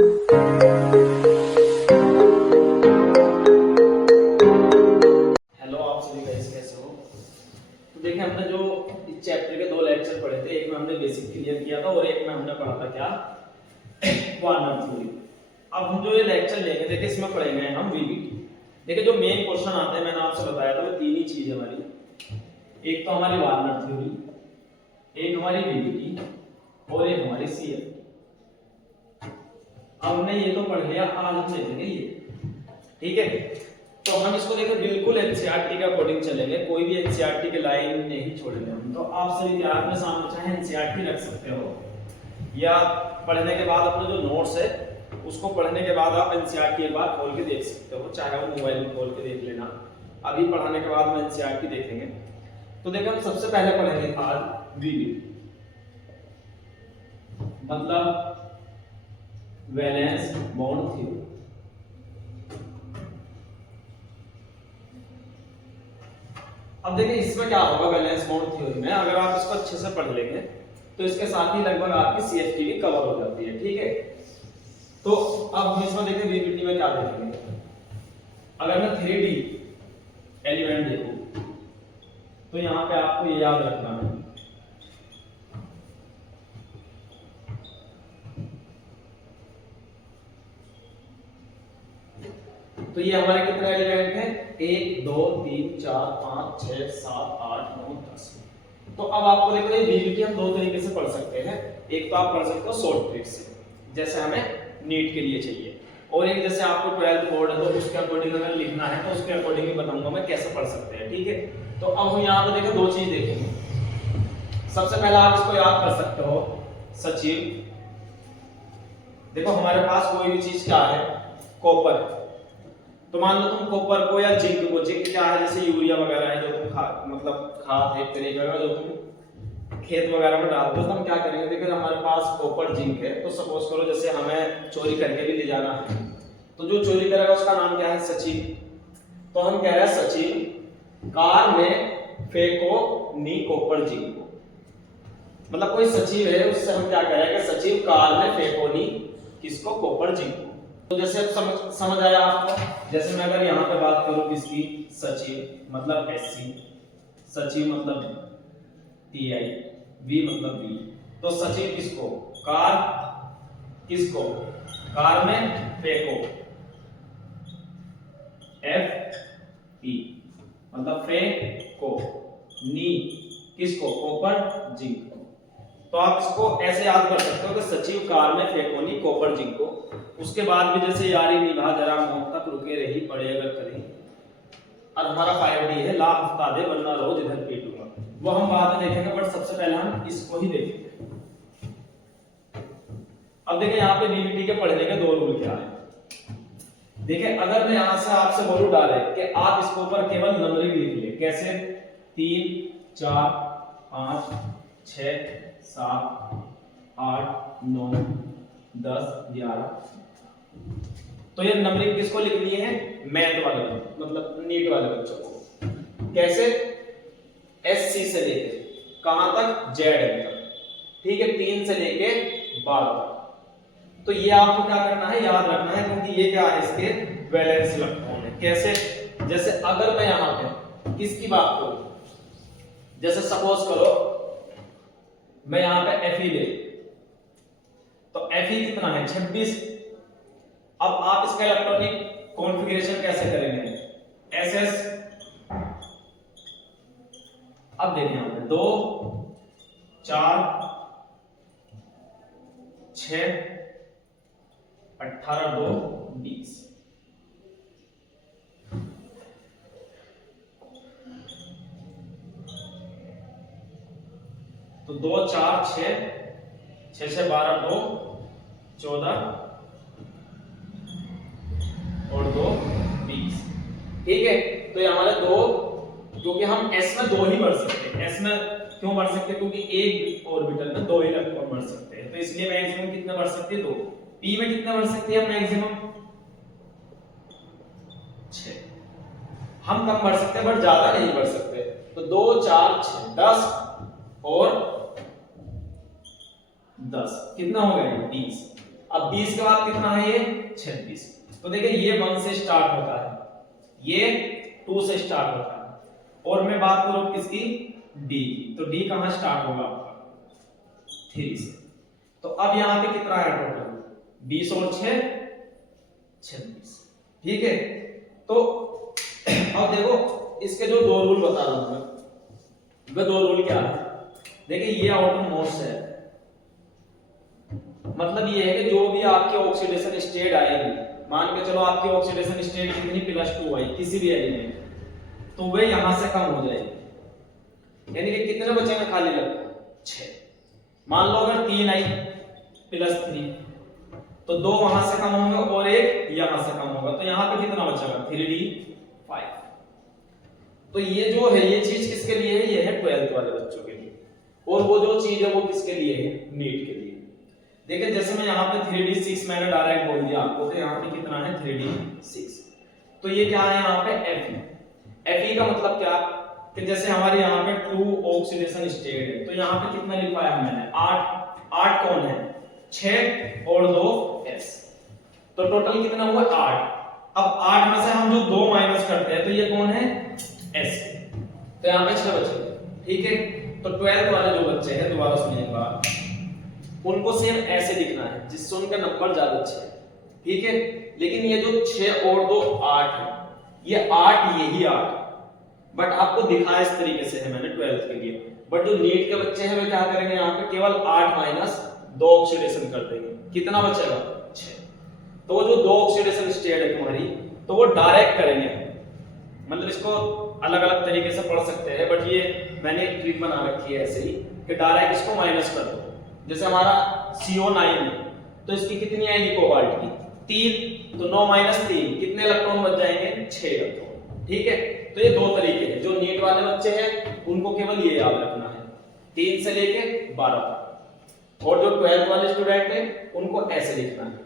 आप सभी गाइस कैसे हो। तो देखिए हमने जो इस चैप्टर के 2 लेक्चर पढ़े थे, एक में हमने बेसिक क्लियर किया था और एक में हमने पढ़ा था क्या वार्नर थ्योरी। अब हम जो ये लेक्चर लेंगे देखिए इसमें पढ़ेंगे हम वीवीटी। देखिए जो मेन क्वेश्चन आते हैं मैंने आपसे बताया था वो 3 ही चीज है हमारी, एक तो हमारी वार्नर थ्योरी, एक हमारी वीवीटी और एक हमारी सीएफटी। अब हमने ये तो पढ़ लिया, आज हम देखेंगे ये, ठीक है। तो हम इसको देखो बिल्कुल एनसीईआरटी के अकॉर्डिंग चलेंगे, कोई भी एनसीईआरटी के लाइन नहीं छोड़ेंगे हम। तो आप सभी ध्यान में सामने चाहे एनसीईआरटी रख सकते हो या पढ़ने के बाद अपने जो नोट्स है उसको पढ़ने के बाद आप एनसीईआरटी एक बार खोल के देख सकते हो, चाहे वो मोबाइल में खोल के देख लेना। अभी पढ़ाने के बाद में एनसीईआरटी देखेंगे। तो देखो हम सबसे पहले पढ़ेंगे आज वीवीटी, मतलब वैलेंस बॉन्ड थ्योरी। अब देखिए इसमें क्या होगा वैलेंस बॉन्ड थ्योरी में, अगर आप इसको अच्छे से पढ़ लेंगे तो इसके साथ ही लगभग आपकी सीएफटी भी कवर हो जाती है, ठीक है। तो अब हम इसमें देखें वीवीटी में क्या देखेंगे। अगर मैं 3D एलिमेंट देखूं तो यहां पे आपको ये याद रखना है तो ये हमारे कितने एलिमेंट हैं, 1 2 3 4 5 6 7 8 9 10। तो अब आपको देखो ये वीवीटी हम 2 तरीके से पढ़ सकते हैं। एक तो आप पढ़ सकते हो शॉर्ट ट्रिक से, जैसे हमें नीट के लिए चाहिए, और एक जैसे आपको 12th बोर्ड है तो उसके अकॉर्डिंग अगर लिखना है तो उसके अकॉर्डिंग ही बताऊंगा मैं कैसे पढ़ सकते हैं, ठीक है। तो अब हम यहाँ पे देखो 2 चीज देखेंगे। सबसे पहला आप इसको याद कर सकते हो सचिव। देखो हमारे पास कोई भी चीज क्या है, कॉपर। तो मान लो तुम कॉपर को या जिंक को, जिंक क्या है जैसे यूरिया वगैरह है जो तुम मतलब खाद है एक तरीके का जो तुम खेत वगैरह में डालते हो। तो हम क्या करेंगे, देखो हमारे पास कॉपर जिंक है, तो सपोज करो जैसे हमें चोरी करके भी ले जाना है, तो जो चोरी करेगा उसका नाम क्या है, सचिव। तो हम कह रहे हैं सचिव कार में फेंको नी कॉपर जिंक को, मतलब कोई सचिव है उससे हम क्या कह रहे हैं कि सचिव कार में फेंको नी किसको, कॉपर जिंक को। तो जैसे अब समझ आया आपको। जैसे मैं अगर यहाँ पे बात करूं किसकी, सचिव मतलब SC, सचिव मतलब TI, V मतलब V। तो सचिव किसको, कार किसको, कार में फेंको FE मतलब फेंको, नी किसको, कॉपर जिंक को। तो आप इसको ऐसे याद कर सकते हो कि सचिव कार में फेंको नी कॉपर जिंक को। उसके बाद भी जैसे यारी निभा जरा मौत तक रुके रही पड़े अगर करें, और हमारा 5D है ला हफ्ता दे वरना रोज इधर पीटूंगा, वो हम बाद में देखेंगे, बट सबसे पहले हम इसको ही देखेंगे। अब देखिए यहाँ पे वीवीटी के पढ़ने के 2 रूल क्या है। देखिए अगर मैं यहां से आपसे बोलूं डाले कि आप इसके ऊपर केवल नंबरिंग लिख ले, कैसे 3 4 5 6 7 8 9 10 11। तो ये नंबरिंग किसको लिखनी है, मैथ वाले मतलब नीट वाले बच्चों को। कैसे, SC से लेके कहां तक, ZM तक, ठीक है, 3 से लेके 12 तक। तो ये आपको क्या करना है, याद रखना है, क्योंकि ये क्या है, इसके वैलेंस इलेक्ट्रॉन है। कैसे, जैसे अगर मैं यहां पे किसकी बात करूं, जैसे सपोज करो मैं यहां पे Fe ले, तो Fe कितना है, 26। अब आप इसका इलेक्ट्रॉनिक कॉन्फ़िगरेशन कैसे करेंगे, SS। अब देखिए यहां पे 2 4 6 18 2 20। तो 2 4 6 6 6 12 2 14 और 2 20, ठीक है। तो ये हमारे 2, क्योंकि हम S में 2 ही बढ़ सकते हैं। S में क्यों बढ़ सकते हैं, क्योंकि एक ऑर्बिटल में 2 ही इलेक्ट्रॉन बढ़ सकते हैं, तो इसलिए मैक्सिमम कितने बढ़ सकते हैं, 2। P में कितने बढ़ सकते हैं मैक्सिमम, 6। हम कम बढ़ सकते हैं बट ज्यादा नहीं बढ़ सकते। तो 2 4 6 10 और 10 कितना हो गया, 20। अब 20 के बाद कितना है ये 26। तो देखिए ये 1 से स्टार्ट होता है, ये 2 से स्टार्ट होता है, और मैं बात करूं किसकी डी की, तो डी कहां स्टार्ट होगा आपका 3 से। तो अब यहां पे कितना है टोटल 20 और 6 26, ठीक है। तो अब देखो इसके जो दो रूल बता रहा हूं मैं, वे दो रूल क्या है। देखिए ये आउटर मोस्ट है, मतलब ये है कि जो भी आपके ऑक्सीडेशन स्टेट आएगी, मान के चलो आपकी ऑक्सीडेशन स्टेट कितनी +2 आई किसी भी एलिमेंट, तो वे यहां से कम हो जाएगी, यानी कि कितने बचेंगे खाली लगभग 6। मान लो अगर 3 आई +3, तो 2 वहां से कम होंगे और 1 यहां से कम होगा, तो यहां पे कितना बचेगा 3d5। तो ये जो है ये चीज किसके लिए है, ये है 12th वाले बच्चों के लिए, और वो जो चीज है वो किसके लिए है, नीट के लिए। देखिए जैसे मैं यहाँ पे 3d6 मैंने डायरेक्ट बोल दिया आपको, तो यहाँ पे कितना है 3d6, तो ये क्या है यहाँ पे Fe का मतलब क्या कि जैसे हमारे यहाँ पे 2 ऑक्सीडेशन स्टेट है, तो यहाँ पे कितना लिखवाया है मैंने 8 कौन है 6 और 2 s, तो टोटल कितना हुआ 8। अब 8 में से हम जो 2 माइनस करते हैं तो ये कौन है s, तो यहाँ पे 6 बचे, ठीक है। तो 12th वाले जो बच्चे हैं दोबारा सुनिए एक बार, उनको सेम ऐसे लिखना है जिससे उनका नंबर ज्यादा अच्छे है, ठीक है। लेकिन ये जो 6 और 2 8 है, ये 8 यही 8, बट आपको दिखाया इस तरीके से है मैंने 12th के लिए, बट जो नीट के बच्चे हैं वे क्या करेंगे यहाँ पे केवल 8 माइनस 2 ऑक्सीडेशन कर देंगे, कितना बचेगा 6। तो वो जो 2 ऑक्सीडेशन स्टेट है तुम्हारी, तो वो डायरेक्ट करेंगे, मतलब इसको अलग अलग तरीके से पढ़ सकते हैं, बट ये मैंने एक ट्रिक बना रखी है ऐसे ही कि डायरेक्ट इसको माइनस कर दो। जैसे हमारा CO9 है, तो इसकी कितनी आएगी कोबाल्ट की 3, तो 9 - 3 कितने इलेक्ट्रॉन बच जाएंगे 6 इलेक्ट्रॉन, ठीक है। तो ये दो तरीके हैं, जो नीट वाले बच्चे हैं उनको केवल ये याद रखना है 3 से लेके 12 तक, और जो 12th वाले स्टूडेंट हैं उनको ऐसे लिखना है,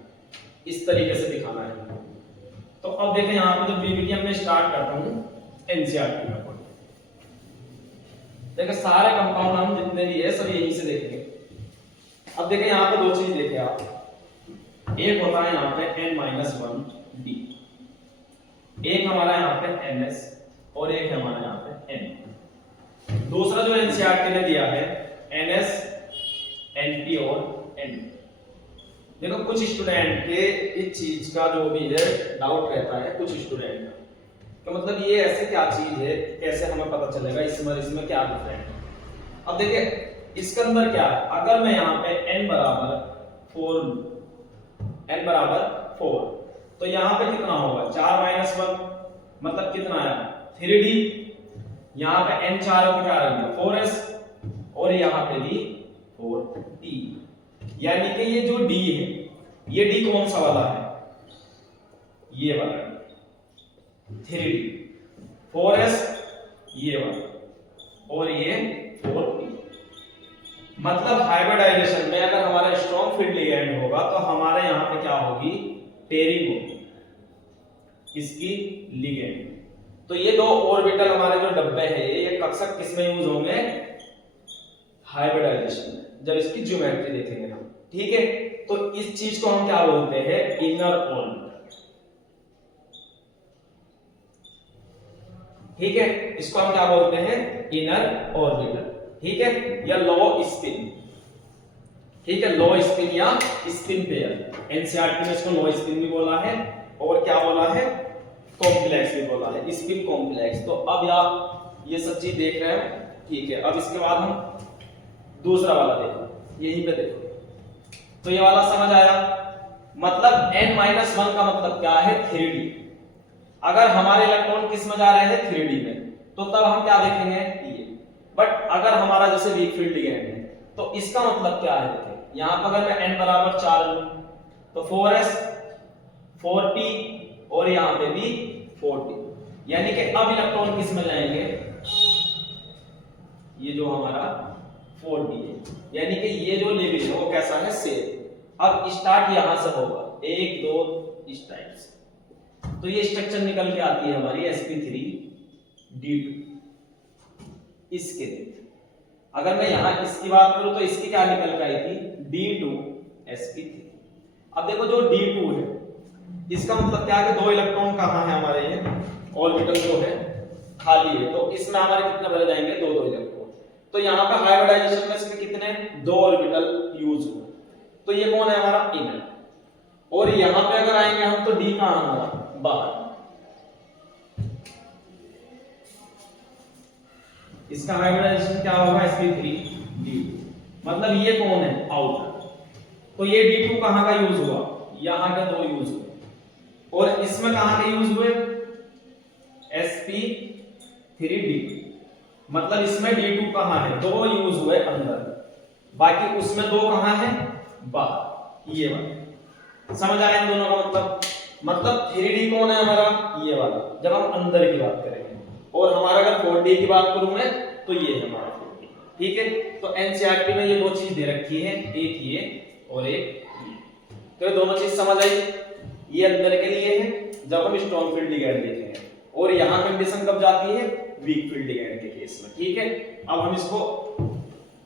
इस तरीके से दिखाना है। तो अब देखें यहाँ पे जो बीबीटीएम में स्टार्ट करता हूँ एनसीईआरटी का, देखिए सारे कंपाउंड हम जितने भी है सब यहीं से देखेंगे। अब देखें यहाँ पे दो चीज लिखे आप, एक होता है यहाँ पे n-1d, एक हमारा यहाँ पे ns और एक है हमारा यहाँ पे n। दूसरा जो एनसीईआरटी ने दिया है ns, np और n। देखो कुछ स्टूडेंट के इस चीज का जो भी है डाउट रहता है कुछ स्टूडेंट का, तो मतलब ये ऐसे क्या चीज है, कैसे हमें पता चलेगा इसमें क्या डिफरेंट है। अब देखिए इसके अंदर क्या है, अगर मैं यहाँ पे n बराबर 4, तो यहाँ पे कितना होगा 4 - 1 मतलब कितना आया 3d, यहाँ पे n 4 को क्या रहेगा 4s, और यहाँ पे भी 4d, यानी कि ये जो d है ये d कौन सा वाला है, ये वाला 3d, 4s ये वाला, और ये 4d। मतलब हाइब्रिडाइजेशन में अगर हमारा स्ट्रॉन्ग फील्ड लिगेंड होगा तो हमारे यहाँ पे क्या होगी पेयरिंग होगी इसकी लिगेंड। तो ये दो ऑर्बिटल हमारे जो डब्बे हैं ये अक्सर किस में यूज होंगे, हाइब्रिडाइजेशन में, जब इसकी ज्योमेट्री देखेंगे हम, ठीक है। तो इस चीज को हम क्या बोलते हैं इनर ऑर्बिटल, ठीक है। इसको हम क्या बोलते हैं इनर ऑर्बिटल, ठीक है, या लो स्पिन, ठीक है, लो स्पिन या स्पिन पेयर। एनसीईआरटी में इसको लो स्पिन भी बोला है और क्या बोला है कॉम्प्लेक्स भी बोला है, स्पिन कॉम्प्लेक्स। तो अब आप ये सब चीज देख रहे हैं, ठीक है। अब इसके बाद हम दूसरा वाला देखो, यहीं पे देखो, तो ये वाला समझ आया, मतलब n-1 का मतलब क्या है 3d। अगर हमारे इलेक्ट्रॉन किस में जा रहे हैं 3d में, तो तब हम क्या देखेंगे ये। बट अगर हमारा जैसे वीक फील्ड लिगेंड है तो इसका मतलब क्या है, देखिए यहां पर अगर मैं n बराबर 4 लूं तो 4s 4p और यहां पे भी 4p, यानी कि अब इलेक्ट्रॉन किस में जाएंगे, ये जो हमारा 4p है, यानी कि ये जो लेवल है वो कैसा है सेम। अब स्टार्ट यहां से होगा 1 2 इस टाइप से, तो ये स्ट्रक्चर निकल के आती है हमारी sp3d2 इसके लिए। अगर मैं यहां इसकी बात करूं तो इसकी क्या निकल के आई थी d2sp3। अब देखो जो D2 है इसका मतलब क्या है कि 2 इलेक्ट्रॉन कहाँ है हमारे, ये ऑर्बिटल जो है खाली है, तो इसमें हमारे कितने भरे जाएंगे, 2 इलेक्ट्रॉन। तो यहाँ पे हाइब्रिडाइजेशन में इसमें कितने 2 ऑर्बिटल यूज हुए, तो ये कौन है हमारा इनर। और यहाँ पे अगर आएंगे हम तो D कहाँ हमारा बाहर, इसका हाइब्रिडाइजेशन क्या होगा sp3d2, मतलब ये कौन है आउटर। तो ये D2 कहाँ का यूज हुआ, यहाँ का 2 यूज हुए, और इसमें कहाँ के यूज हुए sp3d2, मतलब इसमें D2 कहाँ है 2 यूज हुए अंदर, बाकी उसमें 2 कहाँ है बाहर, ये वाला। समझ आया इन दोनों का मतलब 3D कौन है हमारा ये वाला जब हम अंदर की बात करेंगे, और हमारा अगर 4D की बात करूं मैं तो ये है हमारा 4D। ठीक है, तो एनसीईआरटी में ये 2 चीज दे रखी है, एक ये और एक ये, तो ये दोनों चीज समझ आई। ये अंदर के लिए है जब हम स्ट्रॉन्ग फील्ड लिगैंड देते हैं, और यहां कंडीशन कब जाती है वीक फील्ड लिगैंड के केस में। ठीक है, अब हम इसको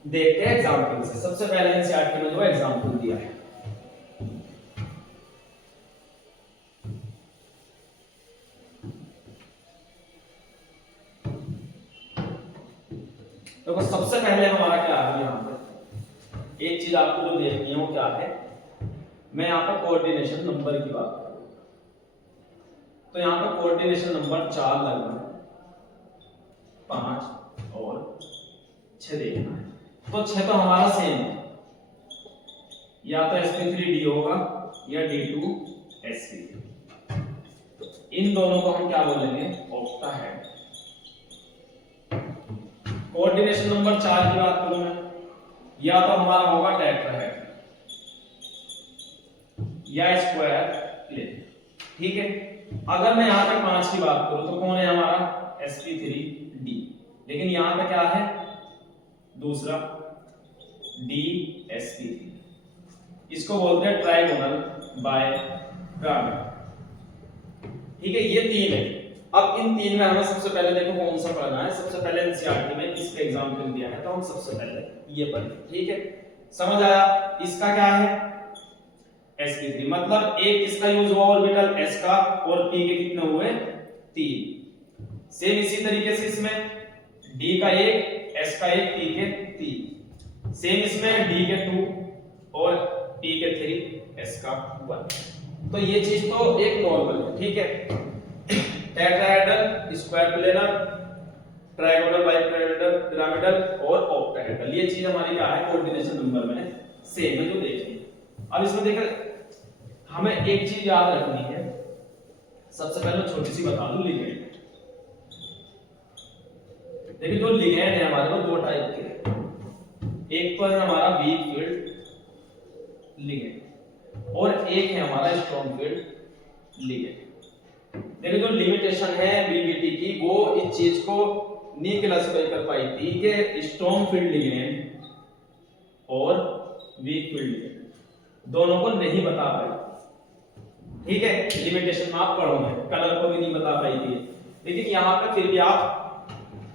देखते हैं एग्जांपल से। सबसे पहले एनसीईआरटी में जो एग्जांपल दिया है, देखो सबसे पहले हमारा क्या है, यहाँ पे एक चीज आपको जो देखनी है वो क्या है, मैं यहाँ पे कोऑर्डिनेशन नंबर की बात करूँ तो यहाँ पे कोऑर्डिनेशन नंबर 4 लगना है, 5 और 6 देखना है। तो 6 तो हमारा सेम है, या तो sp3d होगा या d2 sp3। तो इन दोनों को हम क्या बोलेंगे ऑक्टाहेड। कोऑर्डिनेशन नंबर 4 की बात करूं मैं, या तो हमारा होगा टेट्राहेड या स्क्वायर प्लेन। ठीक है, अगर मैं यहां पे 5 की बात करूं तो कौन है हमारा sp3d, लेकिन यहां पे क्या है दूसरा dsp3, इसको बोलते हैं ट्राइगोनल बाइपिरामिड। ठीक है, ये 3 है। अब इन 3 में हमें सबसे पहले देखो कौन सा पढ़ना है। सबसे पहले एनसीईआरटी में इसका एग्जांपल दिया है तो हम सबसे पहले ये पढ़ेंगे। ठीक है, समझ आया। इसका क्या है sp3, मतलब एक इसका यूज हुआ ऑर्बिटल s का, और p के कितने हुए 3। सेम इसी तरीके से इसमें d का 1, s का 1, p के 3। सेम इसमें d के 2 और p के 3, s का 1। तो ये चीज तो एक नॉर्मल है। ठीक है, tetrahedral, square planar, trigonal bipyramidal और ऑक्टाहेड्रल, ये चीज हमारी क्या है कोऑर्डिनेशन नंबर में सेम है जो देखिए। अब इसमें देखिए हमें एक चीज याद रखनी है, सबसे पहले छोटी सी बता दूं लिगेंड। देखिए जो लिगेंड है हमारे पास 2 टाइप के हैं, एक तो है हमारा वीक फील्ड लिगेंड और एक है हमारा स्ट्रॉन्ग फील्ड लिगेंड। देखिए जो लिमिटेशन है बीबीटी की वो इस चीज को नहीं क्लासिफाई कर पाई थी कि स्ट्रॉन्ग फील्ड लिगेंड और वीक फील्ड लिगेंड दोनों को नहीं बता पाई। ठीक है, लिमिटेशन में आप पढ़ोगे, कलर को भी नहीं बता पाई थी, लेकिन यहाँ पे फिर भी आप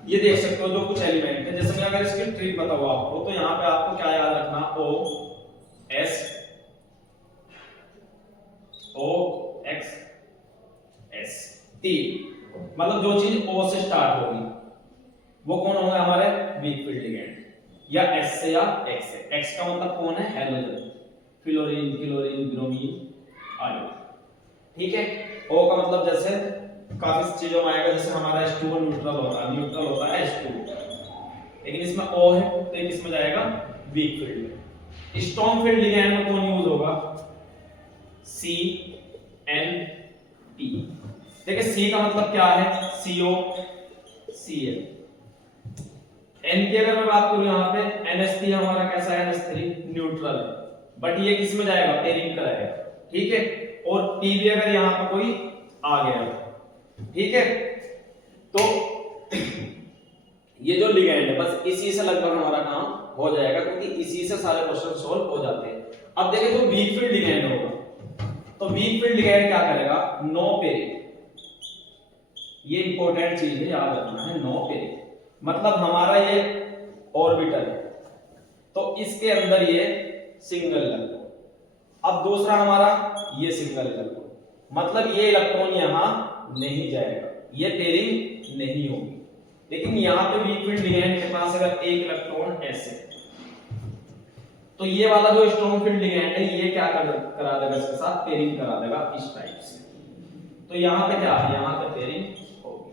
ये देख सकते हो जो कुछ एलिमेंट है, जैसे मैं अगर इसकी ट्रिक बताऊं आपको तो यहाँ पे आपको क्या याद रखना, O X S 3, मतलब जो चीज O से स्टार्ट होगी वो कौन होगा हमारे वीक फील्ड लिगेंड, या S से या X से। X का मतलब कौन है halogen, fluorine, chlorine, bromine, iodine. ठीक है, O का मतलब जैसे काफी चीजों में आएगा, जैसे हमारा H2O न्यूट्रल होता है H2, लेकिन इसमें O है तो ये किस में जाएगा वीक फील्ड में। स्ट्रॉन्ग फील्ड लिगेंड में कौन यूज होगा CNP। देखिए C का मतलब क्या है COCl। N की अगर मैं बात करूं यहाँ पे NH3 हमारा कैसा है NH3 न्यूट्रल है, बट ये किस में जाएगा पेरिंग कराएगा। ठीक है, और P भी अगर यहाँ पे कोई आ गया, ठीक है, तो ये जो लिगेंड है बस इसी से लगभग हमारा काम हो जाएगा, क्योंकि इसी से सारे क्वेश्चन सॉल्व हो जाते हैं। अब देखिए तो वीक फील्ड लिगेंड होगा तो वीक फील्ड लिगेंड क्या करेगा, नो पेरिंग। ये इंपॉर्टेंट चीज है, याद रखना है, नो पेरिंग मतलब हमारा ये ऑर्बिटल है तो इसके अंदर ये सिंगल लगेगा, अब दूसरा हमारा ये सिंगल इलेक्ट्रॉन, मतलब ये इलेक्ट्रॉन यहां नहीं जाएगा, ये पेयरिंग नहीं होगी। लेकिन यहाँ पे वीक फील्ड लिगैंड के पास अगर एक इलेक्ट्रॉन ऐसे, तो ये वाला जो स्ट्रॉन्ग फील्ड लिगैंड है ये क्या करा देगा, इसके साथ पेयरिंग करा देगा इस टाइप से। तो यहाँ पे क्या है, यहाँ पे पेयरिंग होगी।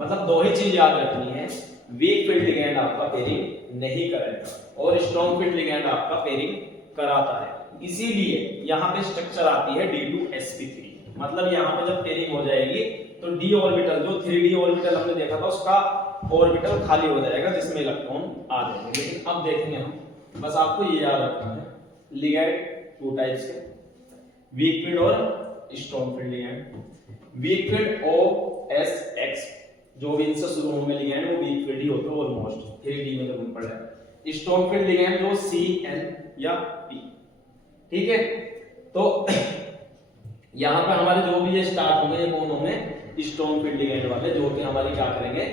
मतलब दो ही चीज याद रखनी है, वीक फील्ड लिगैंड आपका पेयरिंग नहीं करेगा और स्ट्रॉन्ग फील्ड लिगैंड आपका पेयरिंग कराता है। इसीलिए यहाँ पे स्ट्रक्चर आती है D2sp3। मतलब यहाँ पे जब पेयरिंग हो जाएगी तो d ऑर्बिटल, जो 3d ऑर्बिटल हमने देखा था उसका ऑर्बिटल खाली हो जाएगा जिसमें इलेक्ट्रॉन आ जाएंगे। लेकिन अब देखेंगे हम, बस आपको ये याद रखना है, लिगैंड टू टाइप्स के, वीक फील्ड और strong field ligand. Weak field OSX जो भी इनसे शुरू होंगे लिगैंड वो वीक फील्ड ही होते हैं ऑलमोस्ट 3D में जब हम पढ़ रहे हैं। स्ट्रॉन्ग फील्ड लिगैंड जो CN या P, ठीक है। तो यहाँ पे हमारे जो भी ये स्टार्ट होंगे ये कौन होंगे, स्ट्रॉन्ग फील्ड लिगैंड वाले, जो कि हमारी क्या करेंगे,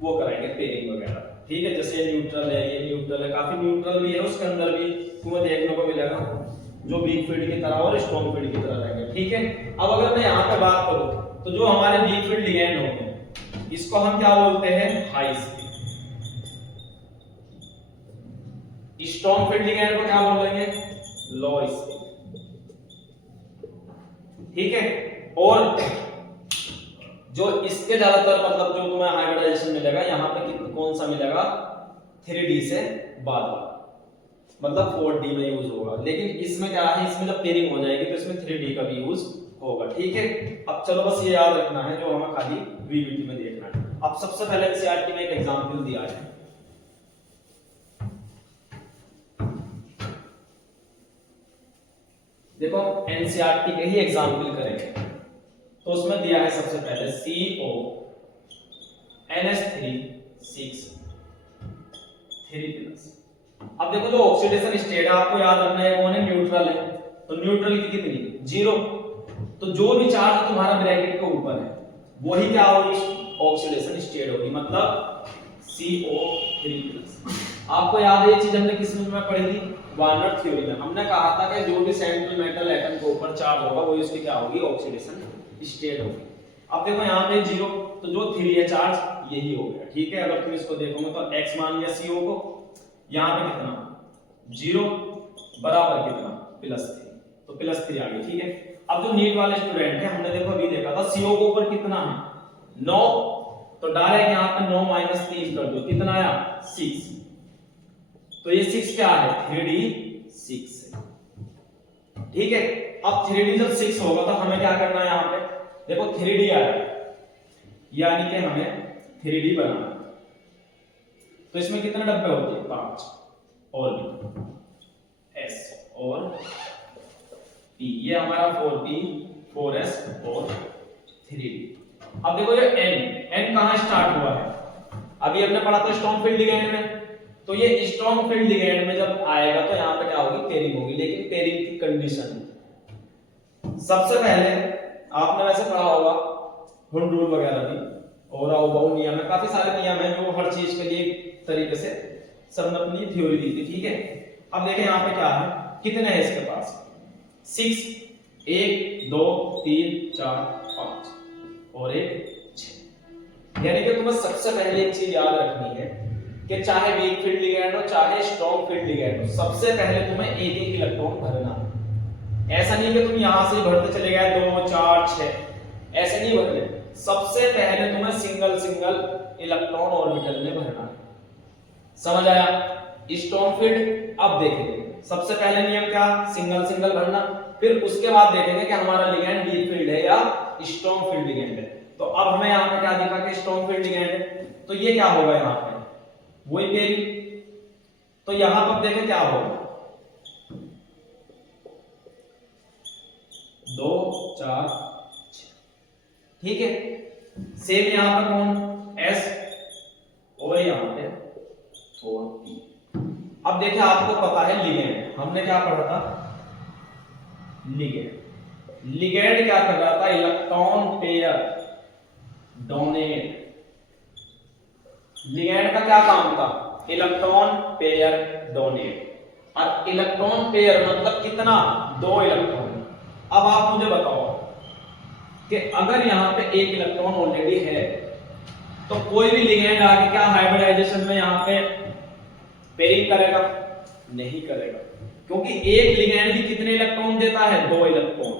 वो कराएंगे पेयरिंग वगैरह, ठीक है। जैसे न्यूट्रल है, ये न्यूट्रल है, काफी न्यूट्रल भी है, उसके अंदर भी तुम्हें देखने को मिलेगा जो वीक फील्ड की तरह और स्ट्रॉन्ग फील्ड की तरह रहेंगे, ठीक है। अब अगर मैं यहाँ पे बात करूँ तो जो हमारे वीक फील्ड लिगैंड होंगे इसको हम क्या बोलते हैं, high speed. Strong field ligand को क्या बोलेंगे, लो स्पीड, ठीक है। और जो इसके ज्यादातर मतलब जो तुम्हें हाइब्रिडाइजेशन मिलेगा यहाँ पे कौन सा मिलेगा, 3D से बाद वाला, मतलब 4D में यूज होगा। लेकिन इसमें क्या है, इसमें जब पेयरिंग हो जाएगी तो इसमें 3D का भी यूज होगा, ठीक है। अब चलो बस ये याद रखना है जो हमें खाली VBT में देखना है। अब सबसे पहले NCERT में एक एग्जांपल दिया है, देखो NCERT के ही एग्जांपल करेंगे। तो उसमें दिया है सबसे पहले CO NH3 6 3+। अब देखो जो ऑक्सीडेशन स्टेट है आपको याद रखना है कौन है, न्यूट्रल है। तो न्यूट्रल की कितनी, 0। तो जो भी चार्ज तुम्हारा ब्रैकेट के ऊपर है वही क्या होगी, ऑक्सीडेशन स्टेट होगी, मतलब CO3+। आपको याद है ये चीज हमने किस में पढ़ी थी, वार्नर थ्योरी में। हमने कहा था कि जो भी सेंट्रल मेटल एटम के ऊपर चार्ज होगा वही उसकी क्या होगी, ऑक्सीडेशन स्टेट होगी। अब देखो यहाँ पे 0, तो जो 3 है चार्ज यही हो गया, ठीक है। अगर तुम इसको देखोगे तो x मान लिया CO को, यहाँ पे कितना 0 बराबर कितना +3, तो +3 आ गई, ठीक है। अब जो नीट वाले स्टूडेंट है हमने देखो अभी देखा था CO के ऊपर कितना है 9, तो डायरेक्ट यहाँ पे 9 - 3 कर दो, कितना आया 6। तो ये 6 क्या है, 3D6, ठीक है। अब 3D जब 6 होगा तो हमें क्या करना है, यहाँ पे देखो 3D आया, यानी कि हमें 3D बनाना। तो इसमें कितने डब्बे होते हैं, 5, और भी S और P, ये हमारा 4P 4S और 3D। अब देखो ये N कहां स्टार्ट हुआ है, अभी हमने पढ़ा था स्ट्रॉन्ग फील्ड लिगैंड में। तो ये स्ट्रॉन्ग फील्ड लिगैंड में जब आएगा तो यहाँ पे क्या होगी, पेयरिंग होगी। लेकिन पेयरिंग की कंडीशन, सबसे पहले आपने वैसे पढ़ा होगा हुंड रूल वगैरह भी, और बाउ नियम है, काफी सारे नियम है जो हर चीज के लिए तरीके से सबने अपनी थ्योरी दी थी, ठीक है। अब देखें यहाँ पे क्या है, कितने हैं इसके पास, 6, 1 2 3 4 5 और 1 6। यानी कि तुम्हें सबसे पहले एक चीज याद रखनी है कि चाहे वीक फील्ड लिगैंड हो चाहे स्ट्रॉन्ग फील्ड लिगैंड हो, सबसे पहले तुम्हें एक एक इलेक्ट्रॉन भरना है। ऐसा नहीं कि तुम यहां से भरते चले गए 2 4 6, ऐसे नहीं भरने। सबसे पहले तुम्हें सिंगल सिंगल इलेक्ट्रॉन ऑर्बिटल में भरना है, समझ आया। स्ट्रॉन्ग फील्ड अब देखेंगे, सबसे पहले नियम क्या, सिंगल सिंगल भरना। फिर उसके बाद देखेंगे कि हमारा लिगैंड वीक फील्ड है या स्ट्रॉन्ग फील्ड लिगैंड है। तो अब हमें यहाँ पे क्या दिखा कि स्ट्रॉन्ग फील्ड लिगैंड है, तो ये क्या होगा यहाँ पे वही पेयरिंग। तो यहां पर देखें क्या होगा, 2 4 6, ठीक है। सेम यहां पर कौन, S और यहां पे 4P। अब देखिए आपको पता है लिगैंड, हमने क्या पढ़ा था, लिगैंड। लिगैंड क्या कर रहा था, इलेक्ट्रॉन पेयर डोनेट। लिगैंड का क्या काम था, इलेक्ट्रॉन पेयर डोनेट। और इलेक्ट्रॉन पेयर मतलब कितना, 2 इलेक्ट्रॉन। अब आप मुझे बताओ कि अगर यहाँ पे एक इलेक्ट्रॉन ऑलरेडी है तो कोई भी लिगेंड आके क्या हाइब्रिडाइजेशन में यहाँ पे पेयरिंग करेगा? नहीं करेगा, क्योंकि एक लिगेंड भी कितने इलेक्ट्रॉन देता है? 2 इलेक्ट्रॉन।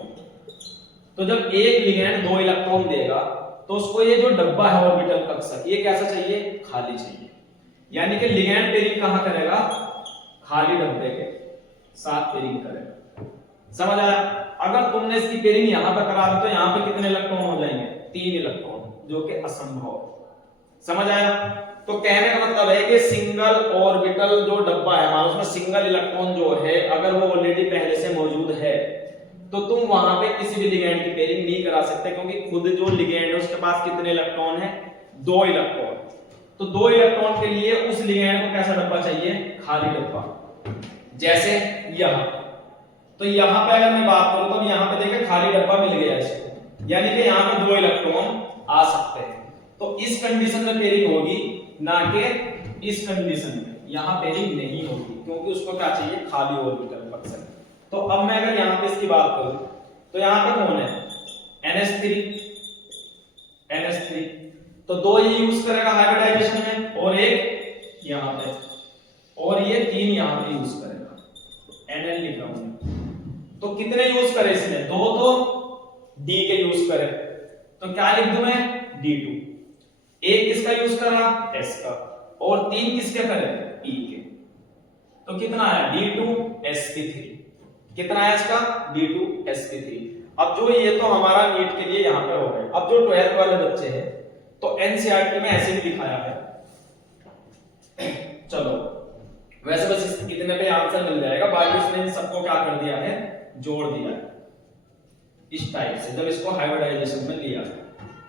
तो जब एक लिगेंड 2 इलेक्ट्रॉन देगा तो उसको ये जो डब्बा है ऑर्बिटल कक्षा, ये कैसा चाहिए? खाली चाहिए। यानी कि लिगेंड पेयरिंग कहां करेगा? खाली डब्बे के साथ पेयरिंग करेगा। समझ आया? अगर तुमने इसकी पेयरिंग यहां पर करा दी तो यहां पे कितने इलेक्ट्रॉन हो जाएंगे? 3 इलेक्ट्रॉन, जो कि असंभव। समझ आया? तो कहने का मतलब है कि सिंगल ऑर्बिटल जो डब्बा है हमारा, उसमें सिंगल इलेक्ट्रॉन जो है अगर वो ऑलरेडी पहले से मौजूद है तो तुम वहां पे किसी भी लिगेंड की पेयरिंग नहीं करा सकते, क्योंकि खुद जो लिगेंड है उसके पास कितने इलेक्ट्रॉन है? 2 इलेक्ट्रॉन। तो 2 इलेक्ट्रॉन के लिए उस लिगेंड को कैसा डब्बा चाहिए? खाली डब्बा। जैसे यहां, तो यहां पे अगर मैं बात करूं तो यहां पे देखिए खाली डब्बा मिल गया इसको, यानी कि यहां पे 2 इलेक्ट्रॉन आ सकते हैं। तो इस कंडीशन में पेयरिंग होगी, ना कि इस कंडीशन में। यहां पेयरिंग नहीं होगी क्योंकि उसको क्या चाहिए? खाली ऑर्बिटल बक्सा। तो अब मैं अगर यहां पे इसकी बात करूं तो यहां पे कौन है? NH3। तो 2 ये यूज करेगा हाइब्रिडाइजेशन में और एक यहां पे, और ये 3 यहां पे यूज करेगा। Nl लिख रहा हूं। तो कितने यूज करे इसने? 2 तो D के यूज करे, तो क्या लिख दूं मैं? D2। एक किसका यूज करा? S का। और 3 किसके करे? E के। तो कितना है? D2sp3। कितना है इसका? D2sp3। अब जो ये तो हमारा नीट के लिए यहां पे हो गए। अब जो 12th वाले बच्चे हैं तो एनसीईआरटी में ऐसे भी दिखाया है। चलो वैसे बस इतने पे आंसर मिल जाएगा, बाकी उसने इन सबको क्या कर दिया है? जोड़ दिया है इस टाइप से, जब इसको हाइब्रिडाइजेशन में लिया।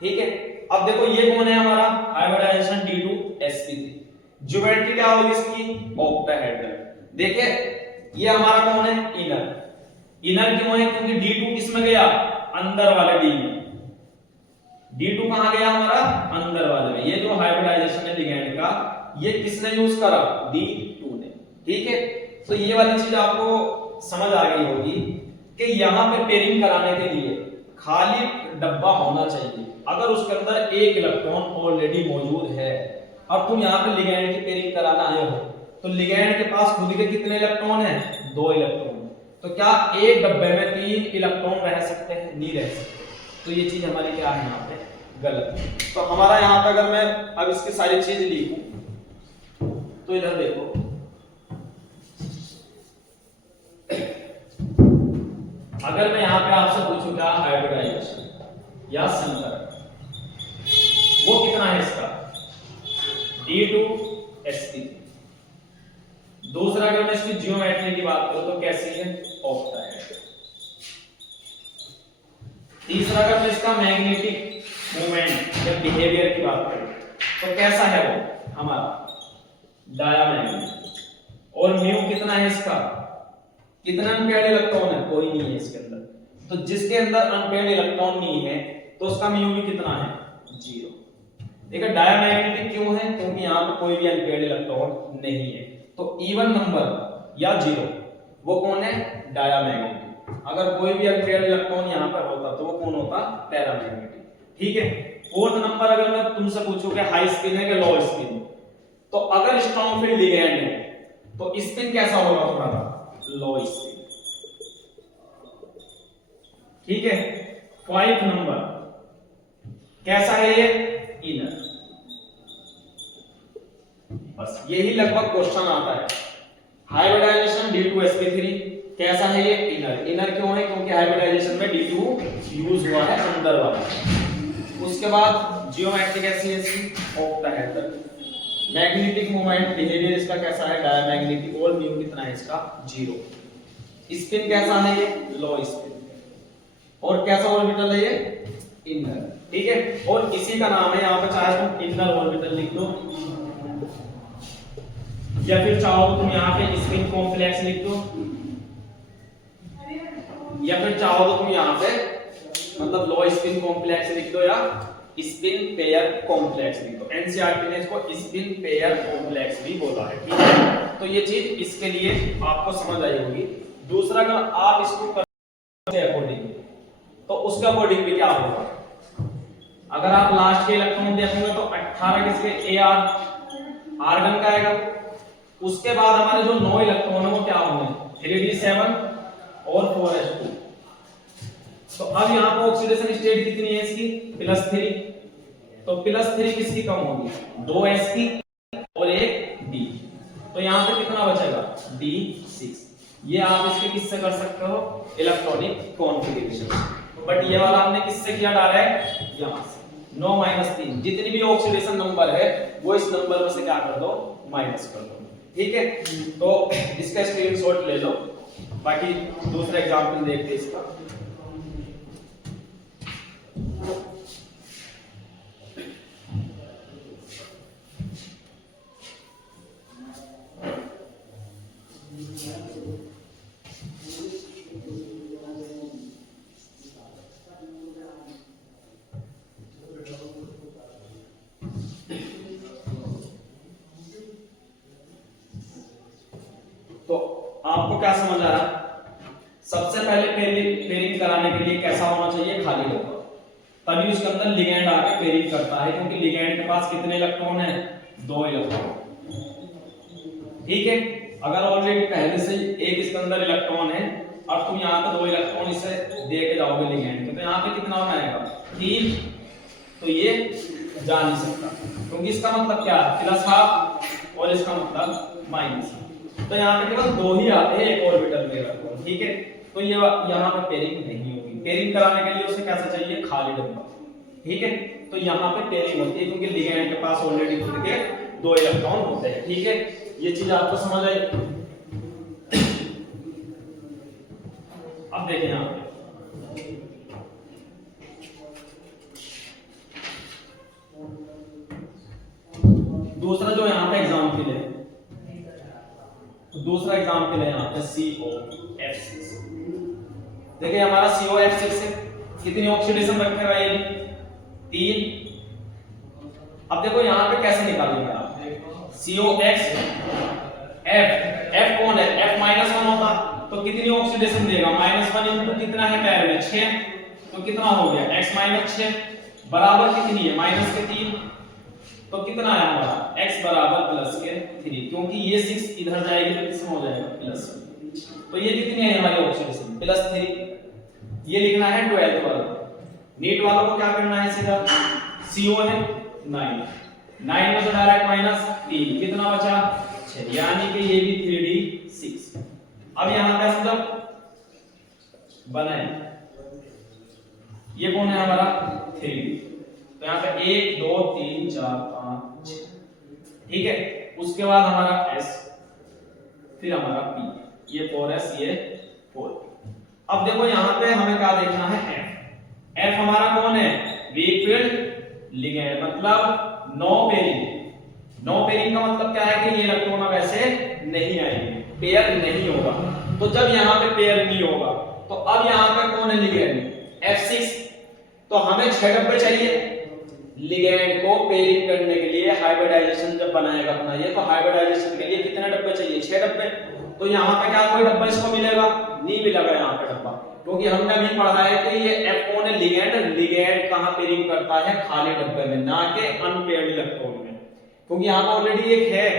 ठीक है, अब देखो ये कौन है हमारा? Hybridisation D2sp3। ज्योमेट्री क्या होगी इसकी? ऑक्टाहेड्रल। देखिए ये हमारा कौन है? इनर। इनर क्यों है? क्योंकि D2 किसमें गया? अंदर वाले D में। D2 कहां गया हमारा? अंदर वाले में। ये जो हाइब्रिडाइजेशन है लिगेंड का, ये किसने यूज करा? D2 ने। ठीक है, तो ये वाली चीज आपको समझ आ गई होगी कि यहां पे पेयरिंग कराने के लिए खाली डब्बा होना चाहिए। अगर उसके अंदर एक इलेक्ट्रॉन ऑलरेडी मौजूद है और तुम यहां पे लिगेंड की पेयरिंग कराना आए हो, तो लिगेंड के पास खुद के कितने इलेक्ट्रॉन हैं? 2 इलेक्ट्रॉन। तो क्या एक डब्बे में 3 इलेक्ट्रॉन रह सकते हैं? नहीं रह सकते। तो ये चीज हमारी क्या है यहाँ पे? गलत है। तो हमारा यहाँ पे अगर मैं अब इसकी सारी चीज लिखूं तो इधर देखो, अगर मैं यहाँ पे आपसे पूछूं क्या हाइब्रिडाइजेशन या संकरण, वो कितना है इसका? D2sp3। दूसरा अगर मैं इसकी ज्योमेट्री की बात करूं तो कैसी है? ऑक्टाहेड्रल। तीसरा अगर मैं इसका मैग्नेटिक मूवमेंट या बिहेवियर की बात करूं तो कैसा है वो हमारा? डायमैग्नेटिक। और म्यू कितना है इसका? कितना अनपेयर्ड इलेक्ट्रॉन है? कोई नहीं है इसके अंदर। तो जिसके अंदर अनपेयर्ड इलेक्ट्रॉन नहीं है तो उसका म्यू भी कितना है? 0। देखिए डायमैग्नेटिक क्यों है? क्योंकि यहाँ पर कोई भी अनपेयर्ड इलेक्ट्रॉन नहीं है। तो इवन नंबर या 0 वो कौन है? डायमैग्नेटिक। अगर कोई भी अनपेयर्ड इलेक्ट्रॉन यहाँ पर होता तो वो कौन होता? पैरामैग्नेटिक। ठीक है, फोर्थ नंबर अगर मैं तुमसे पूछूं कि हाई स्पिन है कि लो स्पिन, तो अगर स्ट्रॉन्ग फील्ड लिगेंड है तो स्पिन कैसा होगा तुम्हारा? लो स्पिन। ठीक है, 5th नंबर कैसा है ये? इनर। बस यही लगभग क्वेश्चन आता है। हाइब्रिडाइजेशन D2sp3 कैसा है ये? इनर। इनर क्यों है? क्योंकि हाइब्रिडाइजेशन में D2 यूज हुआ है अंदर वाला। उसके बाद जियोमेट्री कैसी है इसकी? ऑक्टाहेड्रल। मैग्नेटिक मोमेंट बिहेवियर इसका कैसा है? डायमैग्नेटिक। और म्यू कितना है इसका? 0। स्पिन कैसा है ये? लो स्पिन। और कैसा ऑर्बिटल है ये? इनर। ठीक है, और इसी का नाम है, यहां पे चाहे तुम इनर ऑर्बिटल लिख दो या फिर चाहो तुम यहां पे स्पिन कॉम्प्लेक्स लिख दो, या फिर चाहो तो तुम यहां पे मतलब लो स्पिन कॉम्प्लेक्स लिख दो या स्पिन पेयर कॉम्प्लेक्स भी, तो एनसीईआरटी ने इसको स्पिन पेयर कॉम्प्लेक्स भी बोला है, ठीक है। तो ये चीज इसके लिए आपको समझ आई होगी। दूसरा अगर आप इसको अकॉर्डिंग, तो उसके अकॉर्डिंग भी क्या होगा, अगर आप लास्ट के इलेक्ट्रॉन देखोगे तो 18 किसके एआर आर्गन का आएगा। उसके बाद हमारे जो 9 इलेक्ट्रॉन है वो क्या होंगे 3d7 और 4s2। तो अब यहाँ पर ऑक्सीडेशन स्टेट कितनी है इसकी +3, तो +3 किसकी कम होगी 2s की और एक d, तो यहाँ पे कितना बचेगा d6। ये आप इसके किससे कर सकते हो इलेक्ट्रॉनिक कॉन्फ़िगरेशन। बट ये वाला हमने किससे किया डायरेक्ट यहाँ से 9 - 3, जितनी भी ऑक्सीडेशन नंबर है वो इस नंबर में से क्या कर दो माइनस कर दो, ठीक है। तो इसका स्क्रीनशॉट ले लो, बाकी दूसरा एग्जांपल देखते हैं इसका। तो आपको क्या समझ आ रहा, सबसे पहले पेयरिंग कराने के लिए कैसा होना चाहिए खाली डब्बा, तभी उसके अंदर लिगैंड आके पेयरिंग करता है, क्योंकि लिगैंड के पास कितने इलेक्ट्रॉन है 2 इलेक्ट्रॉन, ठीक है। अगर ऑलरेडी पहले से एक इसके अंदर इलेक्ट्रॉन है और तुम यहाँ पे 2 इलेक्ट्रॉन इसे दे के जाओगे लिगैंड को, तो यहाँ पे कितना आएगा 3, तो ये जा नहीं सकता, क्योंकि इसका मतलब क्या है +12 और इसका मतलब माइनस, तो यहाँ पे केवल 2 ही आते हैं एक ऑर्बिटल में इलेक्ट्रॉन, ठीक है। तो ये यहाँ पे पेयरिंग नहीं होगी। पेयरिंग कराने के लिए उसे कैसा चाहिए खाली डब्बा, ठीक है। तो यहाँ पे पेयरिंग होती है क्योंकि लिगैंड के पास ऑलरेडी खुद के 2 इलेक्ट्रॉन होते हैं, ठीक है। ये चीज आपको समझ आई। अब देखें यहाँ पे दूसरा जो यहाँ पे एग्जाम्पल है, दूसरा एग्जाम्पल है यहाँ पे COF6। देखिए हमारा COF6 है, कितनी ऑक्सीडेशन रखेगा ये 3। अब देखो यहाँ पे कैसे निकालेंगे आप COX F कौन है F-1 होता तो कितनी ऑक्सीडेशन देगा -1 इनटू कितना है पैर में 6, तो कितना हो गया x - 6 बराबर कितनी है -3, तो कितना आया हमारा x बराबर +3, क्योंकि ये 6 इधर जाएगी तो कितना हो जाएगा प्लस, तो ये कितनी है हमारी ऑक्सीडेशन +3। ये लिखना है 12th वाला, नीट वाला को क्या करना है सीधा CO है 9 में से डायरेक्ट -3, कितना बचा 6, यानी कि ये भी 3d6। अब यहां पे हम जब बनाए ये कौन है हमारा 3d, तो यहाँ पे 1 2 3 4 5 6, ठीक है। उसके बाद हमारा S, फिर हमारा P, ये 4s ये 4। अब देखो यहाँ पे हमें क्या देखना है F हमारा कौन है वीक फील्ड लिगैंड, मतलब नो पेयरिंग का मतलब क्या है कि ये इलेक्ट्रॉन अब ऐसे नहीं आएंगे, पेयर नहीं होगा। तो जब यहाँ पे पेयर नहीं होगा तो अब यहाँ पे कौन है लिगैंड F6, तो हमें 6 डब्बे चाहिए लिगैंड को पेयरिंग करने के लिए। हाइब्रिडाइजेशन जब बनाएगा अपना ये, तो हाइब्रिडाइजेशन के लिए कितने डब्बे चाहिए 6 डब्बे। तो यहाँ पे क्या कोई डब्बा इसको मिलेगा नहीं मिलेगा यहाँ पे डब्बा, क्योंकि हमने अभी पढ़ा है कि ये F कौन है लिगैंड कहाँ पेयरिंग करता है खाली डब्बे में, ना कि अनपेयर्ड इलेक्ट्रॉन में, क्योंकि यहाँ पर ऑलरेडी एक है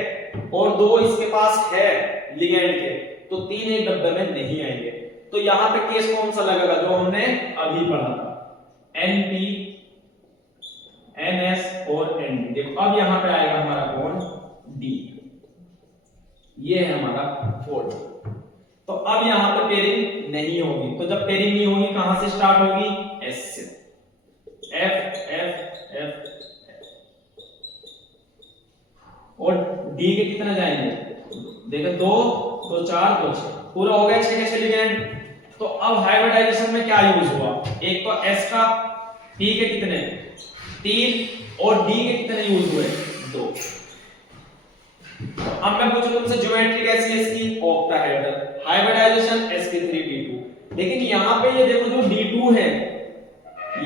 और 2 इसके पास है लिगैंड के, तो 3 एक डब्बे में नहीं आएंगे। तो यहाँ पे केस कौन सा लगेगा जो हमने अभी पढ़ा था NP NS और ND। देखो अब यहाँ पे आएगा हमारा कौन D, ये है हमारा 4। तो अब यहाँ पे पेयरिंग नहीं होगी, तो जब पेयरिंग नहीं होगी कहां से स्टार्ट होगी S से, F F F और D के कितने जाएंगे देखो 2 2 4 2 6, पूरा हो गया 6 के 6 लिगैंड। तो अब हाइब्रिडाइजेशन में क्या यूज हुआ, एक तो S का, P के कितने 3 और D के कितने यूज हुए 2। अब मैं पूछूं तुमसे ज्योमेट्री कैसी है इसकी ऑक्टाहेड्रल, हाइब्रिडाइजेशन sp3d2। लेकिन यहां पे ये देखो जो d2 है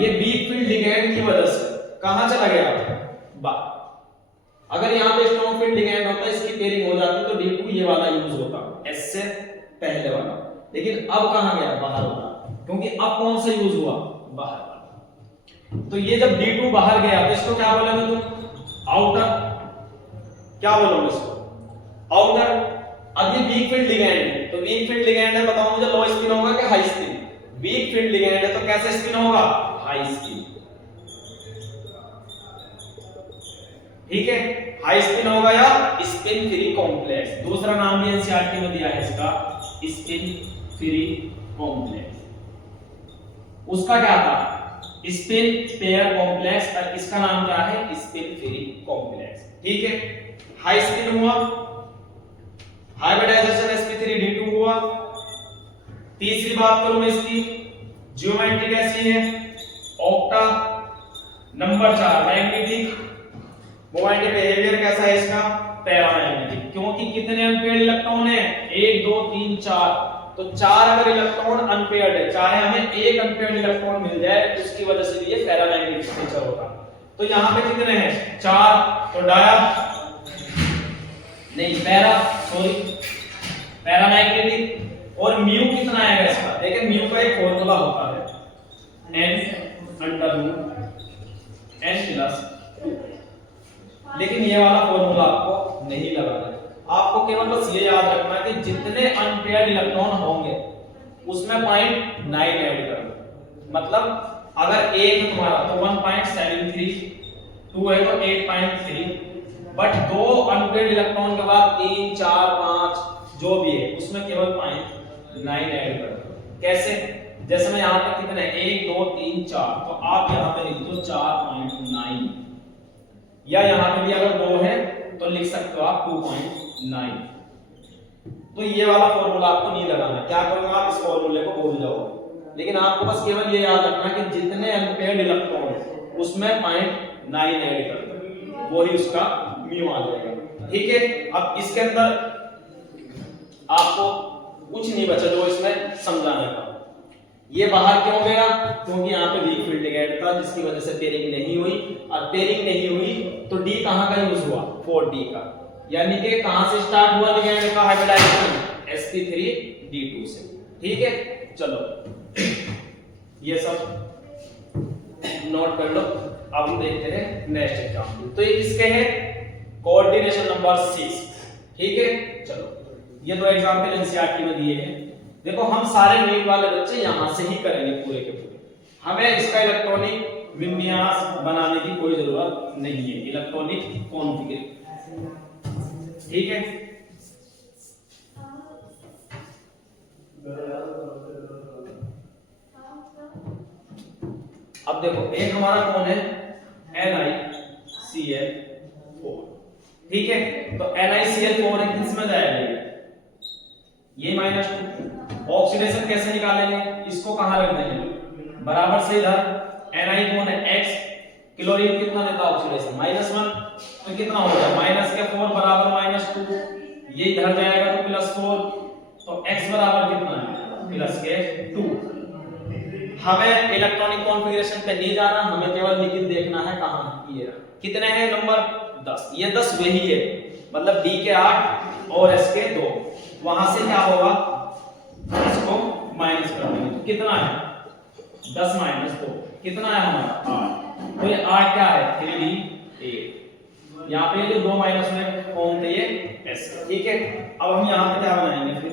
ये वीक फील्ड लिगैंड की वजह से कहां चला गया बाहर। अगर यहाँ पे स्ट्रॉन्ग फील्ड लिगेंड होता, इसकी पेयरिंग हो जाती तो D2 ये वाला यूज होता, S से पहले वाला। लेकिन अब कहां गया बाहर वाला, क्योंकि अब कौन सा यूज हुआ बाहर वाला। तो ये जब D2 बाहर गया तो इसको क्या बोलेंगे तुम, आउटर। क्या बोलोगे इसको, आउटर। अब ये वीक फील्ड लिगेंड है, तो वीक फील्ड लिगेंड है, बताओ मुझे लो स्पिन होगा कि high spin. Weak field ligand है तो कैसे स्पिन होगा, हाई स्पिन। ठीक है, हाई स्पिन होगा या स्पिन फ्री कॉम्प्लेक्स। दूसरा नाम भी एनसीईआरटी में दिया है इसका, स्पिन फ्री कॉम्प्लेक्स। उसका क्या था, स्पिन पेयर कॉम्प्लेक्स, और इसका नाम क्या है, स्पिन फ्री कॉम्प्लेक्स। ठीक है, हाई स्पिन हुआ, हाइब्रिडाइजेशन sp3d2 हुआ। तीसरी बात करूं मैं इसकी, ज्योमेट्री कैसी है, octa. Number 4 magnetic moment behaviour कैसा है इसका, पैरामैग्नेटिक। क्योंकि कितने अनपेयर्ड इलेक्ट्रॉन है, 1 2 3 4, तो 4 अगर इलेक्ट्रॉन अनपेयर्ड है, चाहे हमें एक अनपेयर्ड इलेक्ट्रॉन मिल जाए उसकी वजह से भी ये पैरामैग्नेटिक नेचर होगा। तो यहाँ पे कितने हैं, 4, तो डाया नहीं पैरामैग्नेटिक। और म्यू कितना आएगा इसका, देखिए म्यू का एक फॉर्मूला होता है, n/n+2। लेकिन ये वाला फॉर्मूला आपको नहीं लगाना है, आपको केवल बस ये याद रखना है कि जितने अनपेयर्ड इलेक्ट्रॉन होंगे उसमें 0.9 ऐड करना। मतलब अगर एक है तुम्हारा तो 1.73, 2 है तो 8.3, बट 2 अनपेयर्ड इलेक्ट्रॉन के बाद 3 4 5 जो भी है उसमें केवल 0.9 ऐड करना। कैसे, जैसे मैं यहाँ पे कितने 1 2 3 4, तो आप यहाँ पे लिख दो 4.9, या यहाँ पे भी अगर 2 है तो लिख सकते हो आप 2.9। तो ये वाला फॉर्मूला आपको नहीं लगाना। क्या करोगे आप, इस फॉर्मूले को भूल जाओगे, लेकिन आपको बस केवल ये याद रखना कि जितने अनपेयर्ड इलेक्ट्रॉन उसमें 0.9 ऐड कर दो, वही उसका म्यू आ जाएगा। ठीक है, अब इसके अंदर आपको कुछ नहीं बचा जो इसमें समझाने का। ये बाहर क्यों गया, क्योंकि यहाँ पे वीक फील्ड लिगेंड था जिसकी वजह से पेयरिंग नहीं हुई, और पेयरिंग नहीं हुई तो डी कहाँ का यूज हुआ, 4D का। यानी कि कहां से स्टार्ट हुआ लिगेंड का हाइब्रिडाइजेशन, sp3d2 से। ठीक है, चलो ये सब नोट कर लो। अब हम देखते हैं नेक्स्ट एग्जांपल। तो ये किसके हैं, कोऑर्डिनेशन नंबर 6। ठीक है, चलो ये दो एग्जांपल एनसीईआरटी में दिए हैं। देखो हम सारे नीट वाले बच्चे यहां से ही करेंगे पूरे के पूरे, हमें इसका इलेक्ट्रॉनिक विन्यास बनाने की कोई जरूरत नहीं है, इलेक्ट्रॉनिक कॉन्फ़िगरेशन। ठीक है, अब देखो एक हमारा कौन है, NiCl4। ठीक है, तो NiCl4 किसमें जाएगा, ये -2। ऑक्सीडेशन कैसे निकालेंगे, इसको कहां रख देंगे, बराबर से इधर। Ni कौन है, X। क्लोरीन कितना देता ऑक्सीडेशन, -1, तो कितना हो गया, -4 बराबर -2, ये इधर जाएगा तो +4, तो X बराबर कितना है, +2। हमें इलेक्ट्रॉनिक कॉन्फ़िगरेशन पे नहीं जाना, हमें केवल लिखित देखना है कहां, ये कितने हैं नंबर 10, ये 10 वही है, मतलब D के 8 और S के 2। वहां से क्या होगा, इसको माइनस कर देंगे, तो कितना है 10 - 2, कितना है हमारा 8। तो ये 8 क्या है, 3D8। यहाँ पे जो 2 माइनस में कौन थे, ये S। ठीक है, अब हम यहाँ पे क्या बनाएंगे फिर,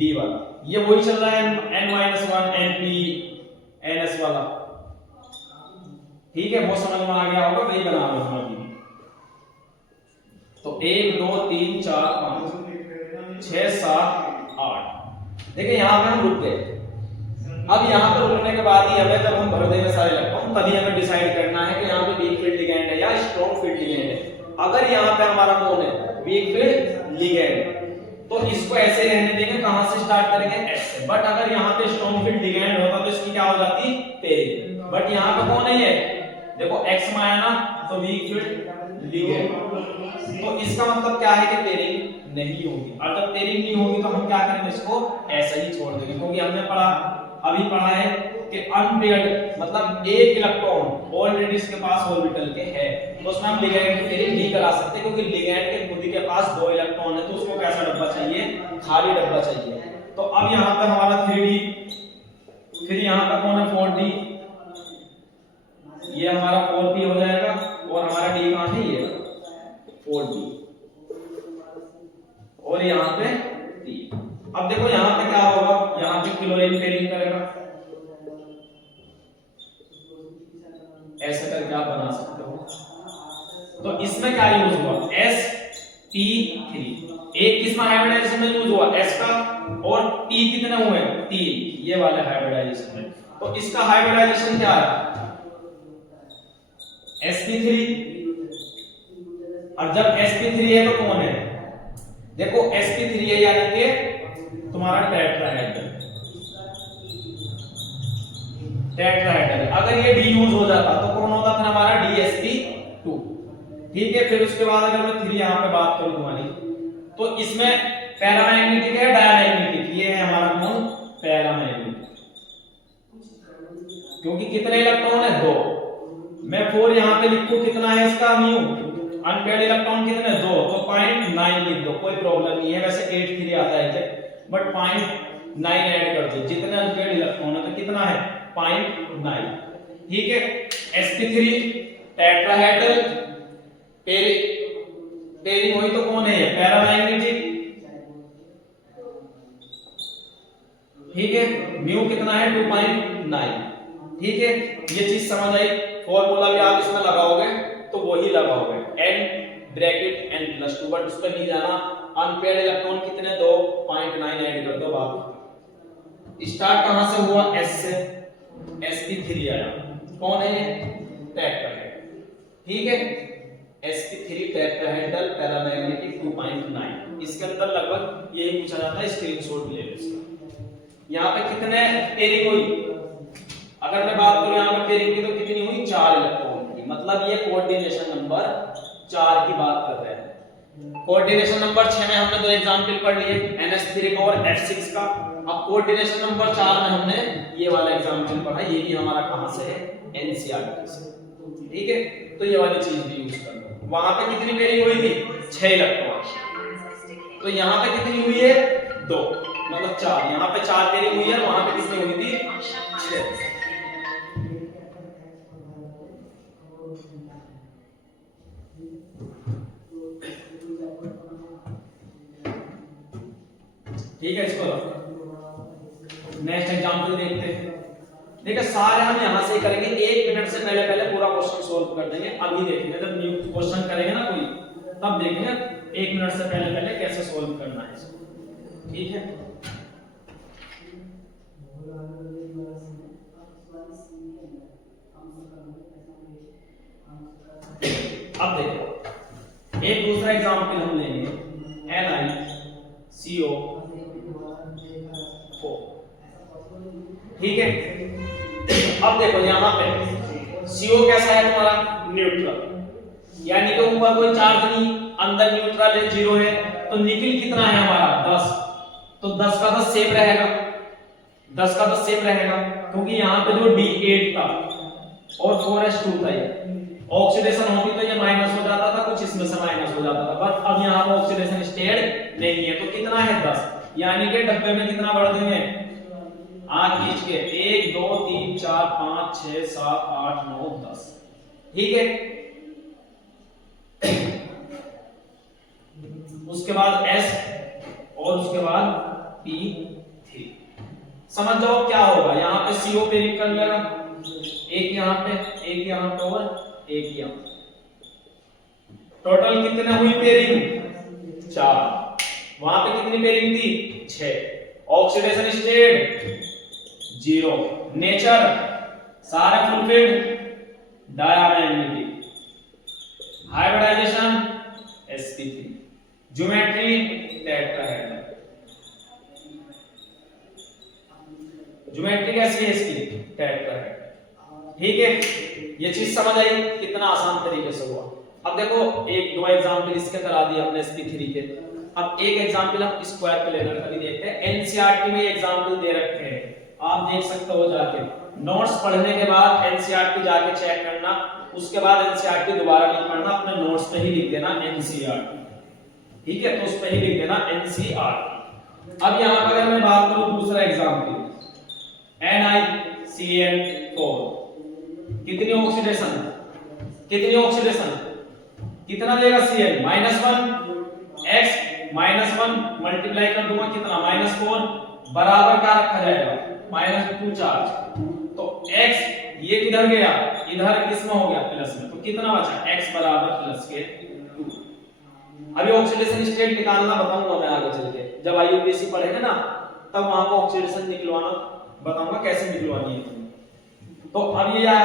D वाला। ये वही चल रहा है n-1 np ns वाला। ठीक है, वो समझ में आ गया होगा, वही बना रहे हैं अभी। तो 1 2 3 4 5 6 7 8। देखिए यहाँ पे हम रुक गए। अब यहाँ पे रुकने के बाद ही हमें, जब हम भर देंगे सारे इलेक्ट्रॉन, तभी हमें डिसाइड करना है कि यहाँ पे वीक फील्ड लिगेंड है या स्ट्रॉन्ग फील्ड लिगेंड है। अगर यहाँ पे हमारा कौन है, वीक फील्ड लिगेंड, तो इसको ऐसे रहने देंगे, कहां से स्टार्ट करेंगे, S से। बट अगर यहाँ पे स्ट्रॉन्ग फील्ड लिगेंड होता तो इसकी क्या हो जाती, पेयरिंग। बट यहाँ पे कौन है ये, देखो X में आया ना, तो वीक फील्ड लिगेंड, तो इसका मतलब क्या है कि पेयरिंग नहीं होगी, और जब पेयरिंग नहीं होगी तो हम क्या करेंगे, इसको ऐसा ही छोड़ देंगे, क्योंकि हमने अभी पढ़ा है कि अनपेयर्ड मतलब एक इलेक्ट्रॉन ऑलरेडी इसके पास ऑर्बिटल के है, तो उसमें हम लिगैंड की पेयरिंग नहीं करा सकते, क्योंकि लिगैंड के खुद के पास 2 इलेक्ट्रॉन है, तो उसको कैसा डब्बा चाहिए, खाली डब्बा चाहिए। तो अब यहाँ पर हमारा 3D, फिर यहाँ का कौन है 4D, ये हमारा 4P हो जाएगा, और हमारा D कहां है, ये 4D, और यहाँ पे 3। अब देखो यहाँ पे क्या होगा, यहाँ पे क्लोरीन पेयरिंग करेगा, ऐसे करके आप बना सकते हो। तो इसमें क्या यूज हुआ, sp3, एक किसमें हाइब्रिडाइजेशन में यूज हुआ, s का, और p कितने हुए, 3, ये वाले हाइब्रिडाइजेशन में। तो इसका हाइब्रिडाइजेशन क्या है, sp3, और जब sp3 है तो कौन है, देखो sp3 है यानी कि तुम्हारा टेट्राहेड्रल, अगर ये D यूज हो जाता तो कौन होता था हमारा DsP2, ठीक है। फिर उसके बाद अगर मैं 3 यहां पे बात करूं तुम्हारी, तो इसमें पैरामैग्नेटिक है डायमैग्नेटिक, ये है हमारा कौन, पैरामैग्नेटिक, क्योंकि कितने इलेक्ट्रॉन है, 2। मैं 4 यहां पे लिखूं, कितना है इसका म्यू, अनपेयर्ड इलेक्ट्रॉन कितने, 2, तो 0.9 लिख दो, कोई प्रॉब्लम नहीं है, वैसे 8 आता है, बट 0.9 ऐड कर दो, जितने अनपेयर्ड इलेक्ट्रॉन है तो कितना है 0.9, ठीक है। sp3 टेट्राहेड्रल, पेयरिंग हुई तो कौन है, पैरामैग्नेटिक, ठीक है, म्यू कितना है 2.9, ठीक है। ये चीज समझ आई, फॉर्मूला भी आप इसमें लगाओगे तो वही लगाओगे, n ब्रैकेट n+2, बट उस पर नहीं जाना, अनपेयर्ड इलेक्ट्रॉन कितने, 2.9 ऐड कर दो बात। स्टार्ट कहां से हुआ, s से, sp3 आया, कौन है, टेट्राहेड्रल, ठीक है, sp3 टेट्राहेड्रल पैरामैग्नेटिक 2.9, इसके अंदर लगभग यही पूछा जाता है, स्क्रीनशॉट ले लो इसका। यहां पे कितने पेयरिंग हुई, अगर मैं बात करूं यहां पे पेयरिंग की तो कितनी हुई, 4 इलेक्ट्रॉन की, मतलब ये कोऑर्डिनेशन नंबर 4 की बात कर रहे हैं। कोऑर्डिनेशन नंबर 6 में हमने 2 एग्जांपल पढ़ लिए, NH3 का और F6 का। अब कोऑर्डिनेशन नंबर 4 में हमने ये वाला एग्जांपल पढ़ा, ये भी हमारा कहां से है, NCERT से, ठीक है। तो ये वाली चीज भी यूज करना। वहां पे कितनी पेयरिंग हुई थी, 6 इलेक्ट्रॉन, तो यहां पे कितनी हुई है, 2, मतलब 4, यहां पे 4 पेयरिंग हुई है, वहां पे कितनी हुई थी, 6। ठीक है, इसको नेक्स्ट एग्जांपल देखते हैं। देखिए सारे हम यहां से करेंगे, 1 मिनट से पहले पूरा क्वेश्चन सोल्व कर देंगे। अभी देखेंगे जब न्यू क्वेश्चन करेंगे ना कोई, तब देखेंगे 1 मिनट से पहले कैसे सोल्व करना है इसको, ठीक है। अब देखो एक दूसरा एग्जांपल हम लेंगे, NiCO4, ठीक है। अब देखो यहां पे CO कैसा है तुम्हारा, न्यूट्रल, यानी कि ऊपर कोई चार्ज नहीं, अंदर न्यूट्रल है, 0 है, तो निकल कितना है हमारा 10, तो 10 का 10 सेम रहेगा, 10 का 10 सेम रहेगा, क्योंकि यहाँ पे जो D8 था और 4s2 था, ऑक्सीडेशन होती तो ये माइनस हो जाता था, कुछ इसमें से माइनस हो जाता था, बट अब यहाँ पे ऑक्सीडेशन स्टेट नहीं है, तो कितना है 10, यानी कि डब्बे में कितना बढ़ देंगे, आठ खींच के 1 2 3 4 5 6 7 8 9 10, ठीक है। उसके बाद S और उसके बाद P3, समझ जाओ क्या होगा, यहाँ पे CO पे निकल लेगा, एक यहाँ पे, एक यहाँ पे और एक यहाँ, टोटल कितने हुई पेयरिंग, 4, वहां पे कितनी पेयरिंग थी, 6, ऑक्सीडेशन स्टेट 0, नेचर सारे fulfilled, diamagnetic, hybridization sp3, geometry tetrahedral, geometry कैसी है इसकी, टेट्राहेड्रल, ठीक है। ये चीज समझ आई, कितना आसान तरीके से हुआ। अब देखो 1 2 एग्जांपल इसके करा दिए हमने sp3 के। अब एक एग्जांपल हम स्क्वायर प्लेनर का भी देखते हैं। एनसीईआरटी में एग्जांपल दे रखे हैं, आप देख सकते हो जाके। नोट्स पढ़ने के बाद एनसीईआरटी जाके चेक करना, उसके बाद एनसीईआरटी दोबारा नहीं पढ़ना, अपने नोट्स पे ही लिख देना एनसीईआरटी, ठीक है? तो उस पे ही लिख देना एनसीईआरटी। अब यहां पर अगर मैं बात करूं दूसरा एग्जांपल, NiCN4, कितनी ऑक्सीडेशन, कितनी ऑक्सीडेशन, कितना देगा Cl -1, x -1 मल्टीप्लाई कर दूंगा कितना -4 बराबर क्या रखा जाएगा -2 चार्ज। तो x ये किधर गया, इधर किसमें हो गया प्लस में, तो कितना बचा x बराबर प्लस के 2। अभी ऑक्सीडेशन स्टेट निकालना बताऊंगा मैं आगे चल के, जब आईयूपीएससी पढ़ेंगे ना तब वहां को ऑक्सीडेशन निकलवाना बताऊंगा कैसे निकलवानी है। तो अब ये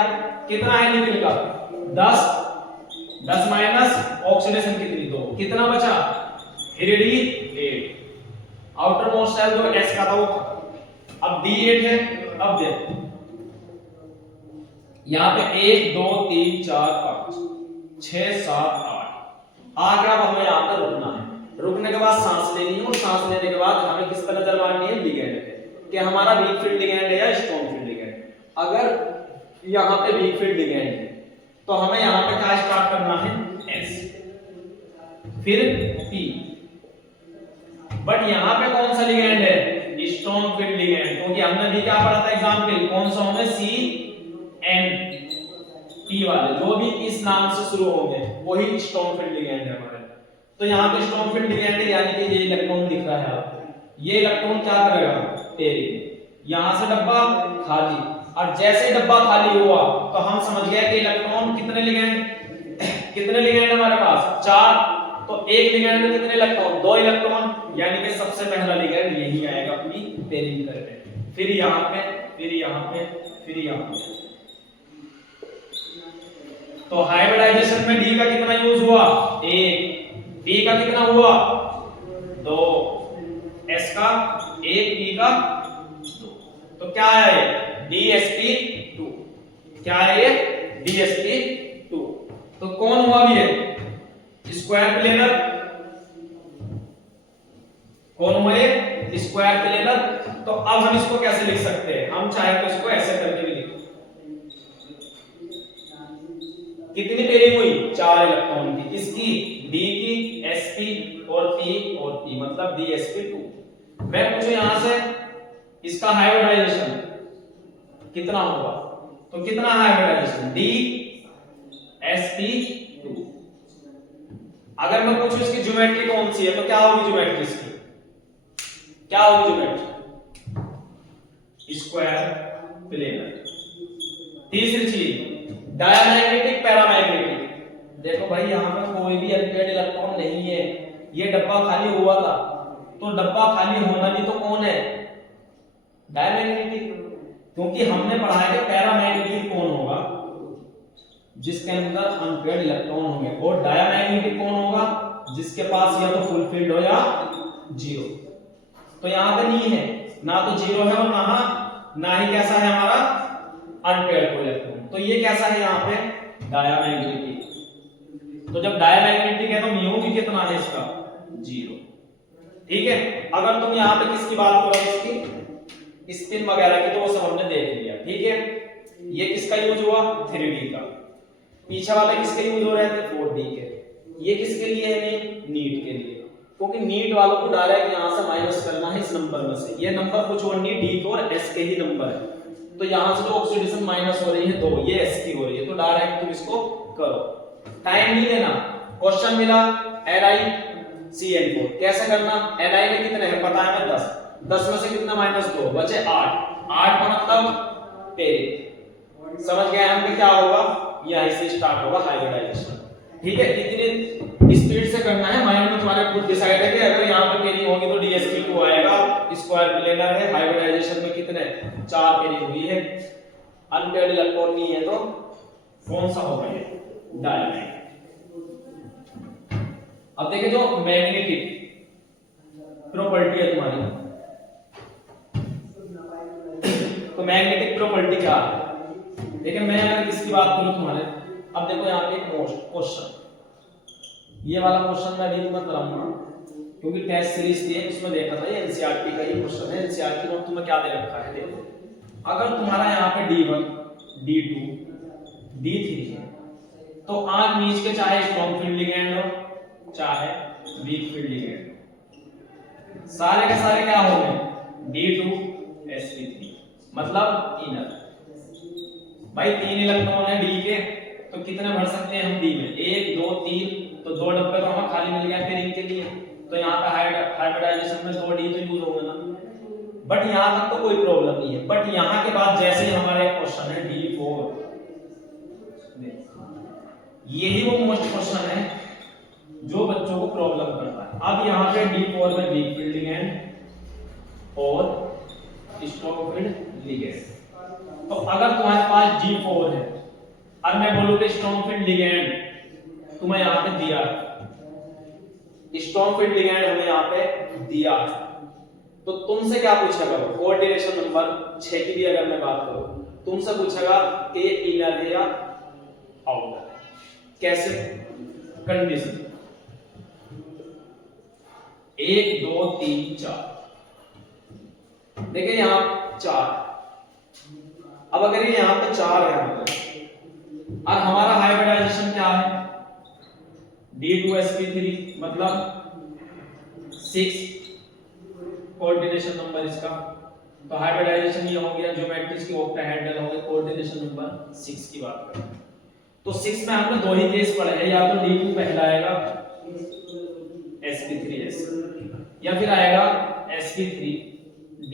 कितना है निकल का 10 माइनस ऑक्सीडेशन कितनी 2, कितना बचा 3d8, आउटर मोस्ट सेल जो s का था वो, अब d8 है। अब देखो यहां पे 1 2 3 4 5 6 7 8 आ गया। अब हमें यहां पर रुकना है, रुकने के बाद सांस लेनी है, और सांस लेने के बाद हमें किस पर नजर मारनी है, लिगेंड पे, कि हमारा वीक फील्ड लिगेंड है या स्ट्रॉन्ग फील्ड लिगेंड। अगर यहां पे वीक फील्ड लिगेंड है तो हमें यहां पे क्या स्टार्ट करना है S, फिर P। बट यहां पे कौन सा लिगेंड है, स्ट्रॉन्ग फील्ड लिगेंड, क्योंकि हमने भी क्या पढ़ा था एग्जांपल, कौन सा होंगे CN वाले, जो भी इस नाम से शुरू होंगे वही स्ट्रॉन्ग फील्ड लिगेंड है हमारे। तो यहां पे स्ट्रॉन्ग फील्ड लिगेंड है, यानी कि ये इलेक्ट्रॉन दिख रहा है आपको, ये इलेक्ट्रॉन क्या करेगा पेयरिंग, यहां से डब्बा खाली, और जैसे डब्बा खाली हुआ तो हम समझ गए कि इलेक्ट्रॉन कितने लिगेंड हमारे पास 4, तो एक लिगेंड में कितने इलेक्ट्रॉन 2 इलेक्ट्रॉन, यानी कि सबसे पहला लिगेंड यही आएगा अपनी पेयरिंग करने, फिर यहां पे, फिर यहां पे, फिर यहां पे। तो हाइब्रिडाइजेशन में डी का कितना यूज हुआ 1, डी का कितना हुआ 2, एस का 1, पी का 2, तो क्या है DsP2, क्या है ये DsP2। तो कौन हुआ भी है स्क्वायर प्लेनर, कौन हुआ ये स्क्वायर प्लेनर। तो अब हम इसको कैसे लिख सकते हैं, हम चाहे तो इसको ऐसे करके भी लिख, कितनी पेयरिंग हुई 4 इलेक्ट्रॉन की, किसकी D की, sp और p और p, मतलब DsP2। मैं पूछूं यहां से इसका हाइब्रिडाइजेशन कितना होगा, तो कितना हाइब्रिडाइजेशन DsP2। अगर मैं पूछूं इसकी ज्योमेट्री कौन सी है, तो क्या होगी ज्योमेट्री इसकी, क्या होगी ज्योमेट्री स्क्वायर प्लेनर। तीसरी चीज डायमैग्नेटिक पैरामैग्नेटिक। देखो भाई यहां पर कोई भी अनपेयर्ड इलेक्ट्रॉन नहीं है, ये डब्बा खाली हुआ था, तो डब्बा खाली होना भी तो कौन है डायमैग्नेटिक, क्योंकि हमने पढ़ा है कि पैरामैग्नेटिक कौन होगा जिसके अंदर अनपेयर्ड इलेक्ट्रॉन होंगे, और डायमैग्नेटिक कौन होगा जिसके पास या तो फुल फील्ड हो या जीरो। तो यहां पे नहीं है, ना तो जीरो है और ना ही कैसा है हमारा अनपेयर्ड इलेक्ट्रॉन, तो ये कैसा है यहाँ पे डायमैग्नेटिक। तो जब डायमैग्नेटिक है तो म्यू भी कितना है इसका 0, ठीक है। अगर तुम यहाँ पे किसकी बात करो, इसकी स्पिन वगैरह की, तो वो सब हमने देख लिया, ठीक है। ये किसका यूज हुआ 3D का, पीछे वाले किसके यूज हो रहे थे 4D के, ये किसके लिए है नीट के लिए, क्योंकि नीट वालों को डायरेक्ट यहां से माइनस करना है इस नंबर में से, ये नंबर कुछ और नहीं डी और एस के ही नंबर है, तो यहां से जो ऑक्सीडेशन माइनस हो रही है 2, ये एस की हो रही है, तो डायरेक्ट तुम इसको करो, टाइम नहीं लेना। क्वेश्चन मिला NiCN4 कैसे करना, Ni में कितने हैं पता है हमें 10 में से कितना -2 बचे 8 का मतलब पेरिंग, समझ गए हम कि क्या होगा, यहीं से स्टार्ट होगा हाइब्रिडाइजेशन, ठीक है। कितनी स्पीड से करना है माइंड में तुम्हारे खुद डिसाइड है कि अगर यहां पे पेयरिंग होगी तो DsP2 आएगा, स्क्वायर प्लेनर है, हाइब्रिडाइजेशन में कितने 4 पेयरिंग हुई है, अनपेयर्ड इलेक्ट्रॉन नहीं है तो कौन सा होगा ये डायमैग्नेटिक। अब देखिए जो मैग्नेटिक प्रॉपर्टी है तुम्हारी, तो मैग्नेटिक प्रॉपर्टी क्या है, देखिए मैं अगर इसकी बात करूं तुम्हारे, अब देखो यहाँ पे क्वेश्चन, ये वाला क्वेश्चन मैं अभी तुम्हें कराऊंगा क्योंकि टेस्ट सीरीज थी उसमें देखा था, ये एनसीईआरटी का ही क्वेश्चन है। एनसीईआरटी में तुम्हें क्या दे रखा है, देखो अगर तुम्हारा यहाँ पे D1 D2 D3 है तो आग नीच के चाहे स्ट्रॉन्ग फील्ड लिगेंड हो चाहे वीक फील्ड लिगेंड हो, सारे के सारे क्या हो गए D2 sp3 मतलब इनर। भाई 3 इलेक्ट्रॉन है D के, तो कितने भर सकते हैं हम D में, 1 2 3, तो 2 डब्बे तो हमें खाली मिल गया पेयरिंग के लिए, तो यहाँ पे हाइब्रिडाइजेशन में 2 D तो यूज होंगे ना। बट यहाँ तक तो कोई प्रॉब्लम नहीं है, बट यहाँ के बाद जैसे ही हमारा एक क्वेश्चन है D4, यही वो मोस्ट क्वेश्चन है जो बच्चों को प्रॉब्लम करता है। अब यहाँ पे D4 में वीक फील्ड लिगेंड और स्ट्रॉन्ग फील्ड लिगेंड, तो अगर तुम्हारे पास G4 है और मैं बोलूं कि स्ट्रॉन्ग फील्ड लिगेंड तुम्हें यहाँ पे दिया है, स्ट्रॉन्ग फील्ड लिगेंड हमें यहाँ पे दिया है, तो तुमसे क्या पूछेगा वो कोऑर्डिनेशन नंबर 6 की भी अगर मैं बात करूं, तुमसे पूछेगा कि ये इनर है या आउटर, कैसे कंडीशन 1 2 3 4, देखिए यहां 4, अब अगर ये यहां पे 4 है और हमारा हाइब्रिडाइजेशन क्या है D2sp3 मतलब 6 कोऑर्डिनेशन नंबर इसका, तो हाइब्रिडाइजेशन ये हो गया, ज्योमेट्रिक्स की ऑक्टाहेड्रल हो गए, कोऑर्डिनेशन नंबर 6 की बात करें तो 6 में हमने दो ही केस पढ़े हैं, या तो D2 पहला आएगा sp3s या फिर आएगा sp3d।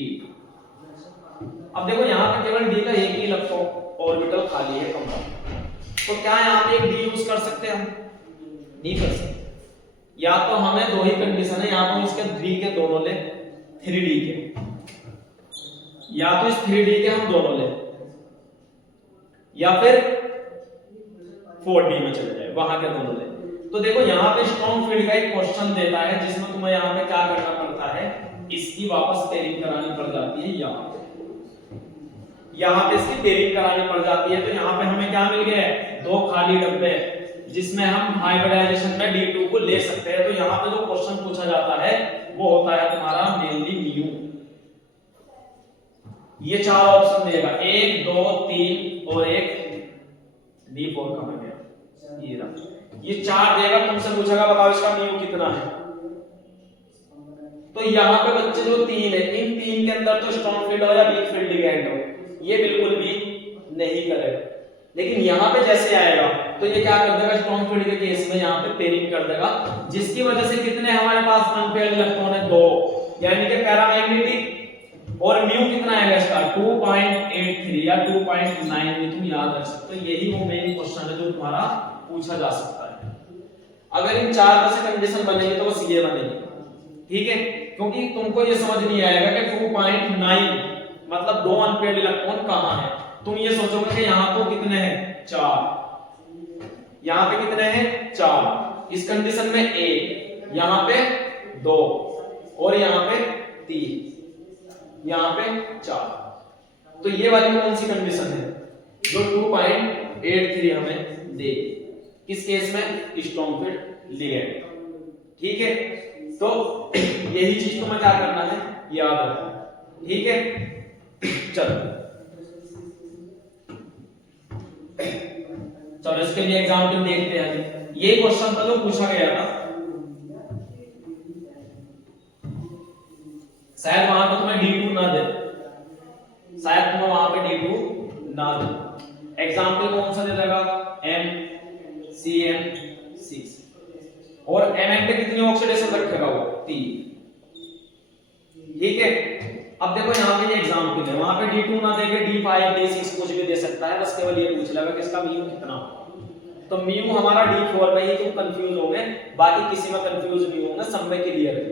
अब देखो यहाँ पे केवल D का एक ही इलेक्ट्रॉन ऑर्बिटल खाली है कंपाउंड, तो क्या यहाँ पे एक D यूज कर सकते हैं हम, नहीं कर सकते। या तो हमें दो ही कंडीशन है, या तो इसके 3 के दोनों ले 3D के, या तो इस 3D के हम दोनों ले, या फिर 4D में चले जाए वहां के दोनों ले। तो देखो यहाँ पे स्ट्रॉन्ग फील्ड का एक क्वेश्चन देता है जिसमें तुम्हें यहाँ पे क्या करना पड़ता है, इसकी वापस पेयरिंग करानी पड़ जाती है, यहाँ पे इसकी पेयरिंग करानी पड़ जाती है। तो यहाँ पे हमें क्या मिल गया है, 2 खाली डब्बे जिसमें हम हाइब्रिडाइजेशन में D2 को ले सकते हैं। तो यहाँ पे जो क्वेश्चन पूछा जाता है वो होता है तुम्हारा मेनली म्यू। ये 4 ऑप्शन देगा, 1 2 3 और एक D4 कहां गया, ये 4 देगा, तुमसे पूछेगा बताओ इसका म्यू कितना है। तो यहाँ पे बच्चे जो 3 है, इन 3 के अंदर तो स्ट्रॉन्ग फील्ड हो या वीक फील्ड लिगेंड हो, ये बिल्कुल भी नहीं करेगा। लेकिन यहाँ पे जैसे आएगा तो ये क्या कर देगा, स्ट्रॉन्ग फील्ड के केस में यहाँ पे पेयरिंग कर देगा, जिसकी वजह से कितने हमारे पास अनपेयर्ड इलेक्ट्रॉन है 2, यानी कि पैरामैग्नेटिक, और म्यू कितना आएगा इसका 2.83 या 2.9 भी तुम याद रख सकते हो। यही वो मेन क्वेश्चन है जो तुम्हारा पूछा जा सकता है। अगर इन 4 में से कंडीशन बनेगी तो बस ये बनेगी, ठीक है, क्योंकि तुमको ये समझ नहीं आएगा कि 2.9 मतलब 2 अनपेयर्ड इलेक्ट्रॉन कहां है। तुम ये सोचोगे कि यहाँ तो कितने हैं 4, यहाँ पे कितने हैं 4, इस कंडीशन में 1, यहाँ पे 2 और यहाँ पे 3, यहाँ पे 4। तो ये वाली कौन सी कंडीशन है जो 2.83 हमें दे, किस केस में, स्ट्रॉन्ग फील्ड लिगेंड, ठीक है। तो यही चीज तुम्हें क्या करना है, याद रखना, ठीक है। चलो इसके लिए एग्जाम्पल देखते हैं। ये क्वेश्चन था जो पूछा गया था, शायद वहां पे तुम्हें D2 ना दे, शायद तुम्हें वहां पे D2 ना दे। एग्जाम्पल कौन सा दे देगा, MCN6, और Mn पे कितनी ऑक्सीडेशन रखेगा वो 3, ठीक है। अब देखो यहाँ पे ये एग्जाम्पल है, वहां पे D2 ना देके D5 D6 कुछ भी दे सकता है, बस केवल ये पूछ लेगा कि इसका म्यू कितना होगा। तो म्यू हमारा D4 में ही तुम कंफ्यूज होगे, बाकी किसी में कंफ्यूज नहीं होगा, सब में क्लियर है।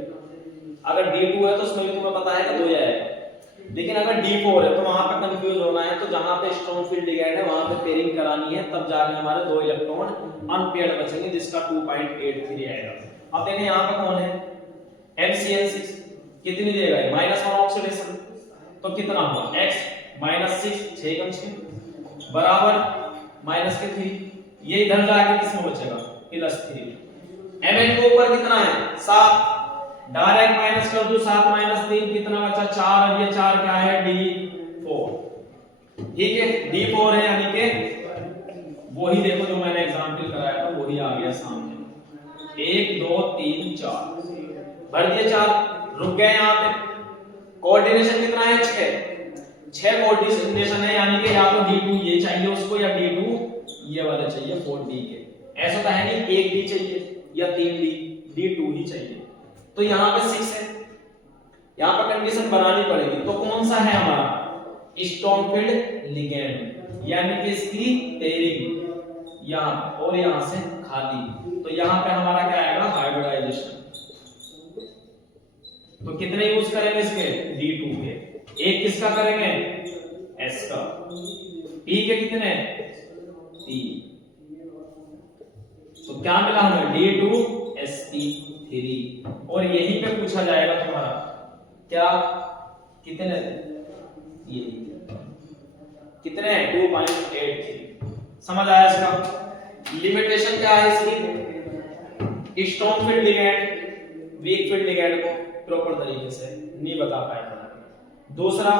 अगर D2 है तो उसमें भी तुम्हें पता है कि 2 आएगा, लेकिन अगर D4 है तो वहां पे कंफ्यूज होना है। तो जहां पे स्ट्रॉन्ग फील्ड लिगेंड है वहां पे पेयरिंग करानी है, तब जाके हमारे 2 इलेक्ट्रॉन अनपेयर्ड बचेंगे, जिसका 2.83 आएगा। अब देखें यहाँ पे कौन है, MCN6, कितनी देगा, -1 ऑक्सीडेशन, तो कितना हुआ x -6 6 बराबर -3, ये इधर जाके किसमें बचेगा +3। Mn को ऊपर कितना है 7, डायरेक्ट माइनस कर दूं 7 माइनस 3 कितना बचा 4। अब ये 4 क्या है D4, ठीक है D4 है, यानी कि वही देखो जो मैंने एग्जांपल कराया था वही आ गया सामने। 1 2 3 4 भर दिए 4, रुक गए यहाँ पे। कोऑर्डिनेशन कितना है 6 कोऑर्डिनेशन है, यानी कि या तो D2 ये चाहिए उसको या D2 ये वाला चाहिए 4D के। ऐसा तो है नहीं 1D चाहिए या 3D, D2 ही चाहिए। तो यहाँ पे 6 है, यहाँ पर कंडीशन बनानी पड़ेगी। तो कौन सा है हमारा स्टॉर्मफील्ड लिगेंड, यानी कि इसकी पेयरिंग यहाँ और यहाँ से खाली। तो यहाँ पे हमारा क्या आएगा हाइब्रिडाइजेशन। तो कितने यूज करेंगे इसके D2 के, एक किसका करेंगे S का, P के कितने 3। तो क्या मिला हमें D2sp3। और यहीं पे पूछा जाएगा तुम्हारा क्या कितने, ये कितने 2.83। समझ आया इसका लिमिटेशन क्या है इसकी। Strong field ligand weak field ligand को प्रॉपर तरीके से नहीं बता पाया था। दूसरा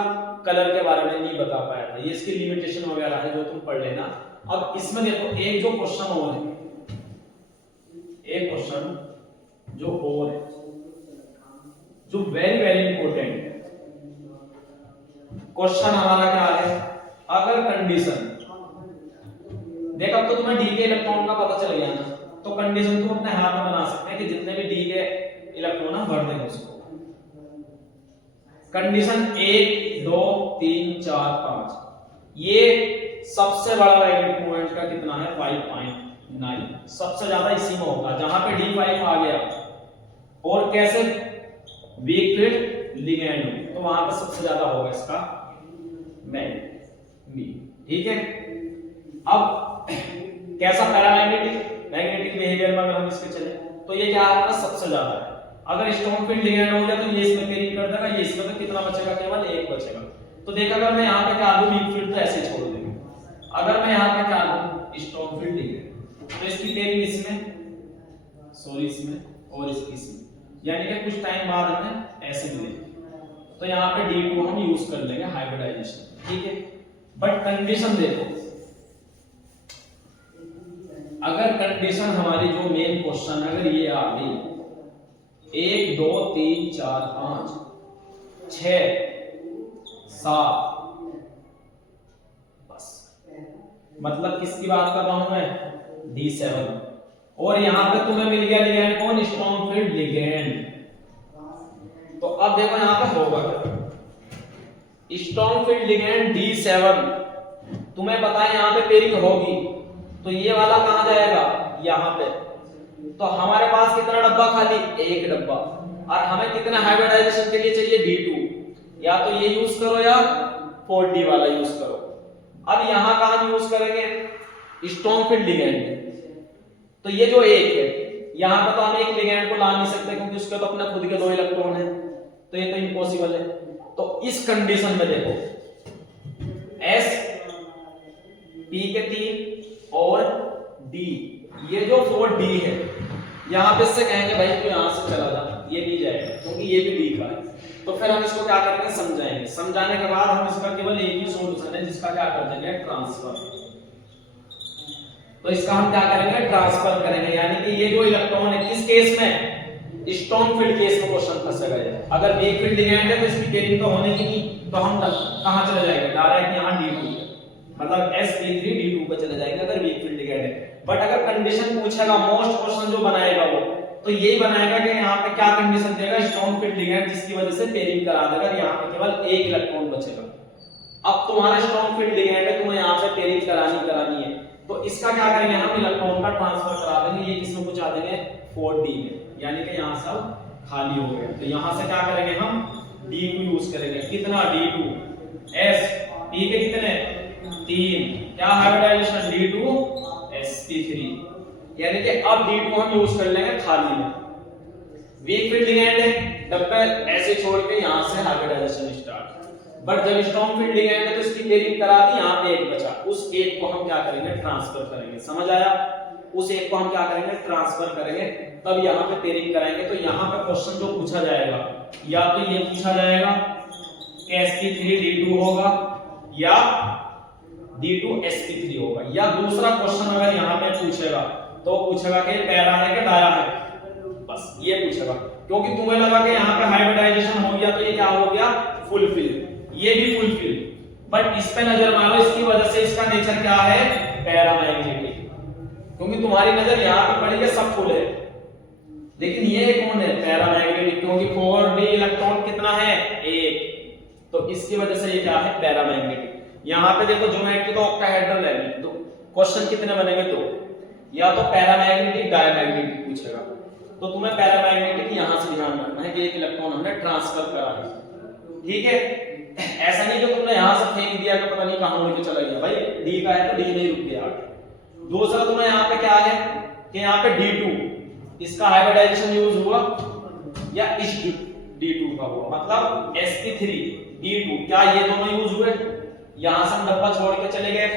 कलर के बारे में नहीं बता पाया था, ये इसकी लिमिटेशन वगैरह है जो तुम पढ़ लेना। अब इसमें देखो एक जो क्वेश्चन और है, एक क्वेश्चन जो और है जो वेरी वेरी इंपॉर्टेंट है। क्वेश्चन हमारा क्या है, अगर कंडीशन देख, अब तो तुम्हें डी के इलेक्ट्रॉन का पता चल गया ना, तो कंडीशन तुम अपने हाथ में बना सकते हैं कि जितने भी डी के इलेक्ट्रॉन हम भर देंगे उसको। कंडीशन 1 2 3 4 5, ये सबसे बड़ा मैग्नेटिक मोमेंट का कितना है 5.9, सबसे ज्यादा इसी में होगा जहां पे D5 आ गया। और कैसे वीक फील्ड लिगेंड, तो वहां पे सबसे ज्यादा होगा इसका मैग्नेटिक, ठीक है। अब कैसा पैरामैग्नेटिक मैग्नेटिक बिहेवियर में अगर हम इसके चले तो ये क्या हमारा सबसे ज्यादा है। अगर स्ट्रॉन्ग फील्ड लिगेंड हो गया तो ये इसमें कैरी कर देगा, ये इसमें तो कितना बचेगा केवल 1 बचेगा। तो देख अगर मैं यहाँ पे क्या दूं वीक फील्ड तो ऐसे छोड़ देंगे, अगर मैं यहाँ पे क्या दूं स्ट्रॉन्ग फील्ड लिगेंड तो इसकी कैरी इसमें इसमें और इसमें, यानी कि कुछ टाइम बाद हमें ऐसे मिलेगी। तो यहाँ पे D2 हम यूज कर लेंगे हाइब्रिडाइजेशन, ठीक है। बट कंडीशन देखो, अगर कंडीशन हमारी जो मेन क्वेश्चन अगर ये आ गई 1 2 3 4 5 6 7, बस मतलब किसकी बात कर रहा हूं मैं D7। और यहां पे तुम्हें मिल गया लिगेंड कौन स्ट्रॉन्ग फील्ड लिगेंड। तो अब देखो यहां पे होगा क्या, स्ट्रॉन्ग फील्ड लिगेंड D7, तुम्हें पता है यहां पे पेयरिंग होगी तो ये वाला कहां जाएगा यहां पे। तो हमारे पास कितना डब्बा खाली, एक डब्बा, और हमें कितना हाइब्रिडाइजेशन के लिए चाहिए D2, या तो ये यूज करो या 4D वाला यूज करो। अब यहां कहां यूज करेंगे स्ट्रॉन्ग फील्ड लिगेंड, तो ये जो एक है यहां पर तो हम एक लिगेंड को ला नहीं सकते क्योंकि उसके तो अपने खुद के 2 इलेक्ट्रॉन है, तो ये तो इम्पॉसिबल है। तो इस कंडीशन में देखो S P के 3 और D, ये जो 4D है यहां पे इससे कहेंगे भाई तू यहां से चला जा, ये नहीं जाएगा क्योंकि ये भी D का है। तो फिर हम इसको क्या करेंगे समझाएंगे, समझाने के बाद हम इसका केवल एक ही सॉल्यूशन है जिसका क्या कर देंगे ट्रांसफर। तो इसका हम क्या करेंगे ट्रांसफर करेंगे, यानी कि ये जो इलेक्ट्रॉन है किस केस में स्ट्रॉन्ग फील्ड केस में क्वेश्चन फंसेगा। अगर वीक फील्ड लिगेंड है तो इसकी कैरिंग तो होने की नहीं, तो हम कहां चले जाएंगे डायरेक्ट यहां D2, मतलब sp3 D2 पे चले जाएंगे अगर वीक फील्ड लिगेंड है। बट अगर कंडीशन पूछेगा मोस्ट क्वेश्चन जो बनाएगा वो तो यही बनाएगा कि यहाँ पे क्या कंडीशन देगा स्ट्रॉन्ग फील्ड लिगेंड जिसकी वजह से पेयरिंग करा देगा, यहाँ पे केवल एक इलेक्ट्रॉन बचेगा। अब तुम्हारा स्ट्रॉन्ग फील्ड लिगेंड है, तुम्हें यहाँ पे पेयरिंग करानी है, तो इसका क्या करेंगे हम इलेक्ट्रॉन का ट्रांसफर करा देंगे, ये किसमें पहुंचा देंगे 4D में, यानी कि यहाँ सब खाली हो गया। तो यहाँ से क्या करेंगे हम D2 यूज करेंगे, कितना D2 S P के कितने 3, क्या हाइब्रिडाइजेशन D2 sp3, यानी कि अब D2 हम यूज कर लेंगे खाली में। वीक फील्ड लिगेंड है, डब्बे ऐसे छोड़ के यहां से हाइब्रिडाइजेशन स्टार्ट। बट जब स्ट्रॉन्ग फील्ड लिगेंड है तो इसकी पेयरिंग करा दी, यहां पे एक बचा, उस एक को हम क्या करेंगे ट्रांसफर करेंगे। समझ आया। उस एक को हम क्या करेंगे, ट्रांसफर करेंगे, तब यहाँ पे पेयरिंग कराएंगे। तो यहाँ पे क्वेश्चन जो पूछा जाएगा, या तो ये पूछा जाएगा कि sp3 d2 होगा या d2 sp3 होगा, या दूसरा क्वेश्चन अगर यहाँ पे पूछेगा तो पूछेगा कि पैरा है कि डाया है, बस ये पूछेगा। क्योंकि तुम्हें लगा कि यहाँ पे हाइब्रिडाइजेशन हो गया तो ये क्या हो गया, फुलफिल, ये भी फुलफिल, बट इस पे नजर मारो, इसकी वजह से इसका नेचर क्या है, पैरामैग्नेटिक, क्योंकि तुम्हारी नजर यहाँ पे पड़ी है सब फुल है, लेकिन ये कौन है, पैरामैग्नेटिक, क्योंकि 4d इलेक्ट्रॉन कितना है, 1, तो इसकी वजह से ये क्या है, पैरामैग्नेटिक। यहाँ पे देखो ज्योमेट्री तो ऑक्टाहेड्रल है, तो क्वेश्चन कितने बनेंगे, दो, या तो पैरामैग्नेटिक डायमैग्नेटिक पूछेगा, तो तुम्हें पैरामैग्नेटिक यहां से ध्यान रखना है कि एक इलेक्ट्रॉन हमने ट्रांसफर करा है, ठीक है। ऐसा नहीं कि तुमने यहां से फेंक दिया कि पता नहीं कहां उड़ के चला गया, भाई डी का है तो डी नहीं रुक गया। दूसरा तुम्हें यहाँ पे क्या है कि यहाँ पे D2, इसका हाइब्रिडाइजेशन यूज हुआ या इस D2 का हुआ, मतलब sp3 D2, क्या ये दोनों यूज हुए, यहां से हम डब्बा छोड़ के चले गए,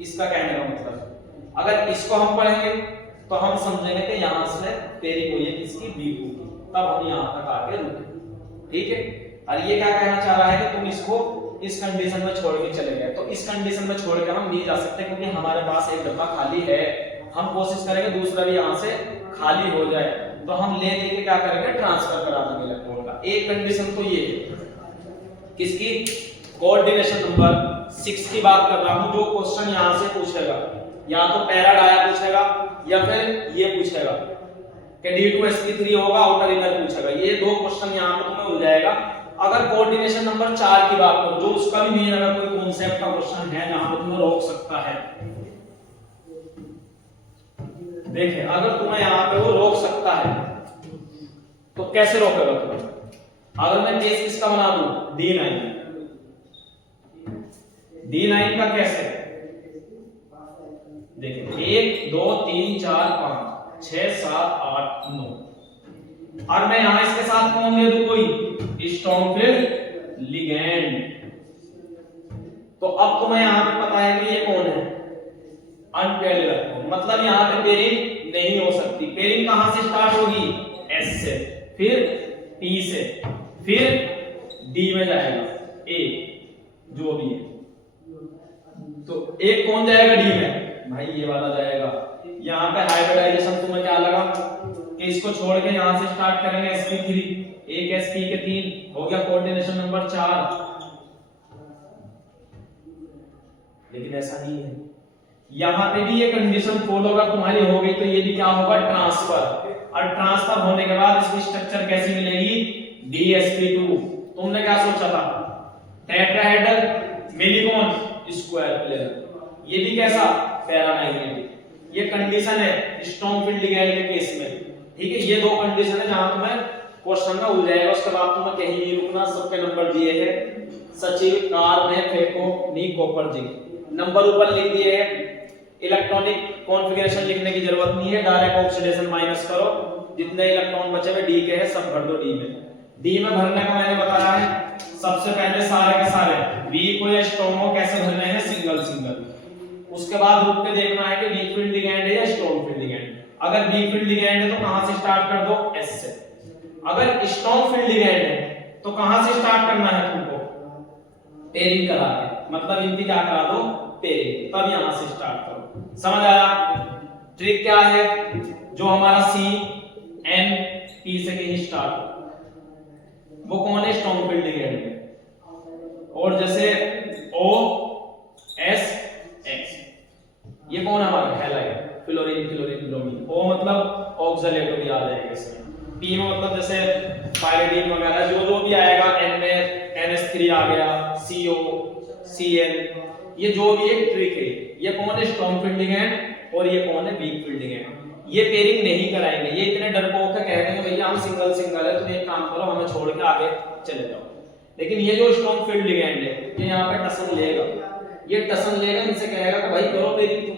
इसका कहने का मतलब अगर इसको हम पढ़ेंगे तो हम समझेंगे कि यहां से पेयरिंग हुई है किसकी, D2 की, तब हम यहां तक आके रुके, ठीक है। और ये क्या कहना चाह रहा है कि तुम इसको इस कंडीशन में छोड़ के चले गए, तो इस कंडीशन में छोड़ के हम नहीं जा सकते, क्योंकि हमारे पास एक डब्बा खाली है, हम कोशिश करेंगे दूसरा भी यहां से खाली हो जाए, तो हम ले लेके क्या करेंगे, ट्रांसफर करा देंगे इलेक्ट्रॉन का। एक कंडीशन तो ये है किसकी, कोऑर्डिनेशन नंबर 6 की बात कर रहा हूं, जो क्वेश्चन यहां से पूछेगा, या तो पैरा डाया पूछेगा या फिर ये पूछेगा कि D2 sp3 होगा, आउटर इनर पूछेगा, ये दो क्वेश्चन यहां पे तुम्हें मिल जाएगा। अगर कोऑर्डिनेशन नंबर 4 की बात करो, जो उसका भी मेन अगर कोई कॉन्सेप्ट का क्वेश्चन है जहां पे तुम्हें रोक सकता है, देखिए अगर तुम्हें यहां पे वो रोक सकता है तो कैसे रोकेगा तुम्हें, अगर मैं केस किसका बना दूं, D9 का कैसे, देखिए 1 2 3 4 5 6 7 8 9, और मैं यहां इसके साथ कौन दे दूं, कोई स्ट्रॉन्गफील्ड लिगैंड, तो अब तुम्हें यहां पे पता है कि ये कौन है, अनपेयर्ड इलेक्ट्रॉन, मतलब यहां पे पेयरिंग नहीं हो सकती। पेयरिंग कहां से स्टार्ट होगी, S से, फिर P से, फिर D में जाएगा, A जो भी है, तो एक कौन जाएगा D में, भाई ये वाला जाएगा। यहाँ पे हाइब्रिडाइजेशन तुम्हें क्या लगा कि इसको छोड़ के यहाँ से स्टार्ट करेंगे sp3, एक sp के 3 हो गया, कोऑर्डिनेशन नंबर 4, लेकिन ऐसा नहीं है, यहाँ पे भी ये कंडीशन फॉलो अगर तुम्हारी हो गई तो ये भी क्या होगा, ट्रांसफर, और ट्रांसफर होने के बाद इसकी स्ट्रक्चर कैसी मिलेगी, dsp2। तुमने क्या सोचा था, टेट्राहेड्रल मिली कौन, स्क्वायर प्लेन, ये भी कैसा, पैरामैग्नेटिक, ये कंडीशन है स्ट्रॉन्गफील्ड लिगैंड के केस में, ठीक है। ये दो कंडीशन है जहां तुम्हें क्वेश्चन में उलझ जाएगा, उसके बाद तुम्हें कहीं नहीं रुकना, सबके नंबर दिए हैं, सचिव कार में फेंको नी कॉपर जिंक, नंबर ऊपर लिख दिए हैं, इलेक्ट्रॉनिक कॉन्फ़िगरेशन लिखने की जरूरत नहीं है, डायरेक्ट ऑक्सीडेशन माइनस करो, जितने इलेक्ट्रॉन बचे हुए डी के हैं सब भर दो डी में। डी में भरने का मैंने बताया है, सबसे पहले सारे के सारे वीक हो या स्ट्रॉन्ग हो कैसे भरने हैं, सिंगल सिंगल, उसके बाद रुक के देखना है कि वीक फील्ड लिगैंड है या स्ट्रॉन्ग फील्ड लिगैंड। अगर वीक फील्ड लिगैंड है तो कहां से स्टार्ट कर दो, एस से, अगर स्ट्रॉन्ग फील्ड लिगैंड है तो कहां से स्टार्ट करना है तुमको, पेयरिंग करा के, मतलब इनकी क्या करा दो, पेयरिंग, तब यहां से स्टार्ट करो। समझ आया, ट्रिक क्या है, जो हमारा सी एन पी से कहीं स्टार्ट हो वो कौन है, स्ट्रॉन्ग फील्ड लिगैंड है, और जैसे ओ एस एक्स ये कौन है हमारा, हैलाइड, फ्लोरीन फ्लोरीन ब्रोमीन, ओ मतलब ऑक्सलेटो भी आ जाएगा इसमें, पी में मतलब जैसे पायरिडीन वगैरह जो भी आएगा, एन में NH3 आ गया, CO CN, ये जो भी एक ट्रिक है, ये कौन है, स्ट्रॉन्ग फील्ड लिगैंड, और ये कौन है, वीक फील्ड लिगैंड। ये पेयरिंग नहीं कराएंगे, ये इतने डरपोक है, कह देंगे भैया हम सिंगल सिंगल है, तुम एक काम करो हमें छोड़ के आगे चले जाओ। लेकिन ये जो स्ट्रॉन्ग फील्ड लिगैंड है ये यहाँ पे टसन लेगा, ये टसन लेगा, इनसे कहेगा कि भाई करो पेयरिंग तुम,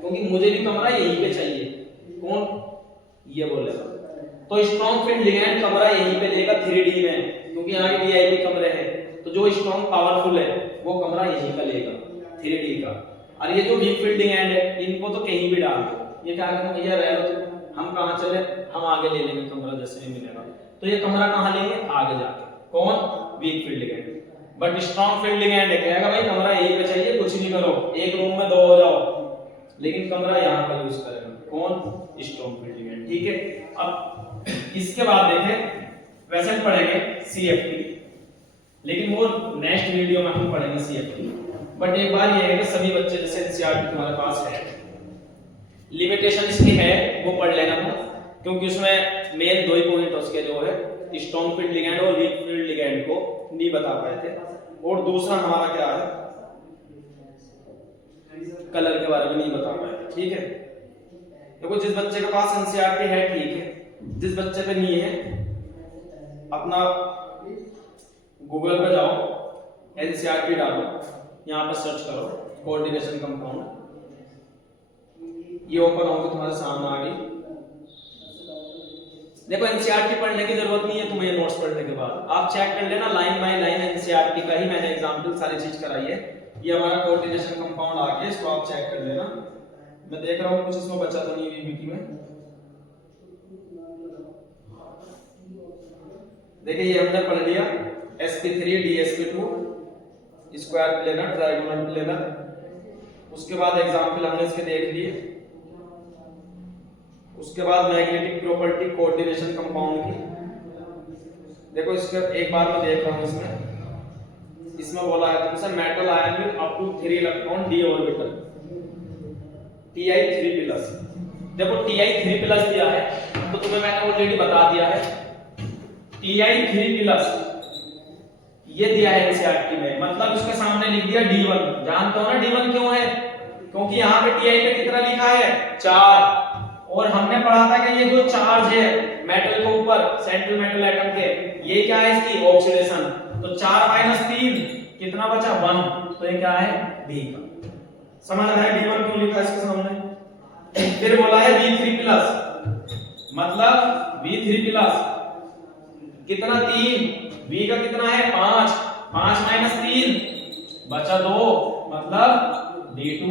क्योंकि मुझे भी कमरा यहीं पे चाहिए, कौन ये बोलेगा, तो स्ट्रॉन्ग फील्ड लिगैंड कमरा यहीं पे देगा 3D में, क्योंकि यहाँ के VIP कमरे हैं, तो जो स्ट्रॉन्ग पावरफुल है वो कमरा यहीं का लेगा 3D का। और ये जो वीक फील्ड लिगैंड है इनको तो कहीं भी डाल दो, ये क्या करेंगे भैया रह लो, हम कहाँ चले, हम आगे ले लेंगे कमरा जैसे ही मिलेगा। तो ये कमरा कहाँ लेंगे, आगे जाके। कौन, weak field ligand. But strong field ligand कहेगा भाई कमरा यही पे चाहिए, कुछ नहीं करो, एक रूम में 2 हो जाओ, लेकिन कमरा यहाँ पर यूज करेगा। कौन, स्ट्रॉन्ग फील्ड लिगेंड। ठीक है, अब इसके बाद देखें, वैसे हम पढ़ेंगे CFT, लेकिन वो नेक्स्ट वीडियो में हम पढ़ेंगे CFT। बट एक बार ये है कि सभी बच्चे जैसे NCERT तुम्हारे पास है, लिमिटेशन इसकी है वो पढ़ लेना था, क्योंकि उसमें मेन 2 ही पॉइंट उसके जो है स्ट्रॉन्ग फील्ड लिगेंड और वीक फील्ड लिगेंड को नहीं बता पाए थे। और दूसरा हमारा क्या है, कलर के बारे में नहीं बता पाए थे। ठीक है, देखो जिस बच्चे के पास NCERT है ठीक है, जिस बच्चे पे नहीं है अपना गूगल पे जाओ, NCERT डालो, यहाँ पर सर्च करो कोऑर्डिनेशन कंपाउंड, ये ओपन होगी तुम्हारे सामने आ गई। देखो NCERT पढ़ने की जरूरत नहीं है तुम्हें, नोट्स पढ़ने के बाद आप चेक कर लेना लाइन बाय लाइन NCERT का ही मैंने एग्जांपल सारी चीज कराई है। ये हमारा कोऑर्डिनेशन कंपाउंड आ गया, इसको आप चेक कर लेना। मैं देख रहा हूँ कुछ इसमें बचा तो नहीं VBT में। देखिए ये हमने पढ़ लिया sp3 dsp2 square planar triangular planar. उसके बाद एग्जांपल हमने इसके देख लिए। उसके बाद मैग्नेटिक प्रॉपर्टी कोऑर्डिनेशन कंपाउंड की। देखो इसके एक बार मैं देख रहा हूं, इसमें बोला है तुमसे metal ion with up to 3 electron d orbital Ti3+। देखो Ti3+ दिया है तो तुम्हें मैंने ऑलरेडी बता दिया है Ti3+ ये दिया है NCERT में, मतलब इसके सामने लिख दिया D1। जानते हो ना D1 क्यों है, क्योंकि यहाँ पे Ti पे कितना लिखा है 4, और हमने पढ़ा था कि ये जो चार्ज है मेटल के ऊपर सेंट्रल मेटल एटम के, ये क्या है इसकी ऑक्सीडेशन। तो 4 - 3 कितना बचा 1, तो ये क्या है B का। समझ रहा है D1 क्यों लिखा है इसके सामने। फिर बोला है V3+, मतलब V3+ कितना 3, V का कितना है 5, 5 - 3 बचा 2, मतलब D2।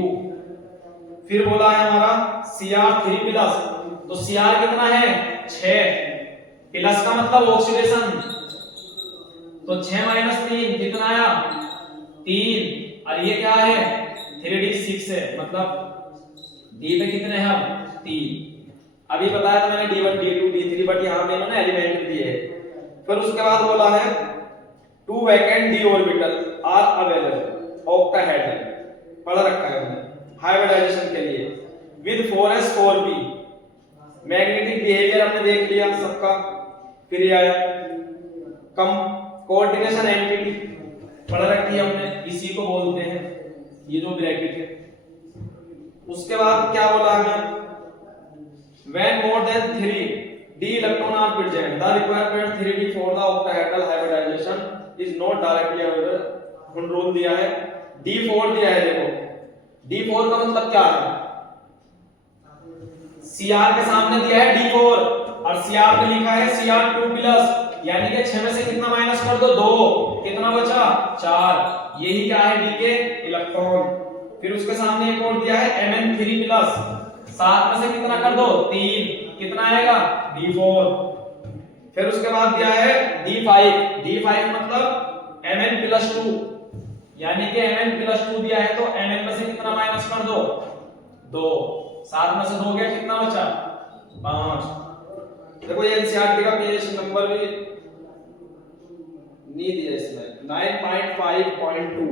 फिर बोला है हमारा Cr3+, तो Cr कितना है 6, प्लस का मतलब ऑक्सीडेशन, तो 6 - 3 कितना आया 3, और ये क्या है 3d6 है, मतलब D पे कितने हैं अब 3। अभी बताया था मैंने D1 D2 D3, बट यहां पे मैंने एलिमेंट दिए हैं। फिर उसके बाद बोला है 2 vacant d orbital are available octahedral, पढ़ रखा है हमने हाइब्रिडाइजेशन के लिए, with 4s 4p। Magnetic behaviour हमने देख लिया सबका। फिर ये आया कम कोऑर्डिनेशन एंटिटी, पढ़ रखी है हमने, इसी को बोलते हैं ये जो ब्रैकेट है। उसके बाद क्या बोला हमें, when more than 3 d electron are present the requirement 3d for the octahedral hybridization is not directly available। Rule दिया है d4 दिया है। देखो d4 का मतलब क्या है, Cr के सामने दिया है d4 और Cr पे लिखा है Cr2+, यानी कि 6 में से कितना माइनस कर दो 2, कितना बचा 4, यही क्या है d के इलेक्ट्रॉन। फिर उसके सामने एक और दिया है Mn3+, 7 में से कितना कर दो 3, कितना आएगा d4। फिर उसके बाद दिया है d5 मतलब Mn+2, यानी कि Mn+2 दिया है तो Mn में से कितना माइनस कर दो 2, 7 में से 2 गया कितना बचा 5। देखो ये NCERT का पेज नंबर भी नहीं दिया इसमें, 9.5.2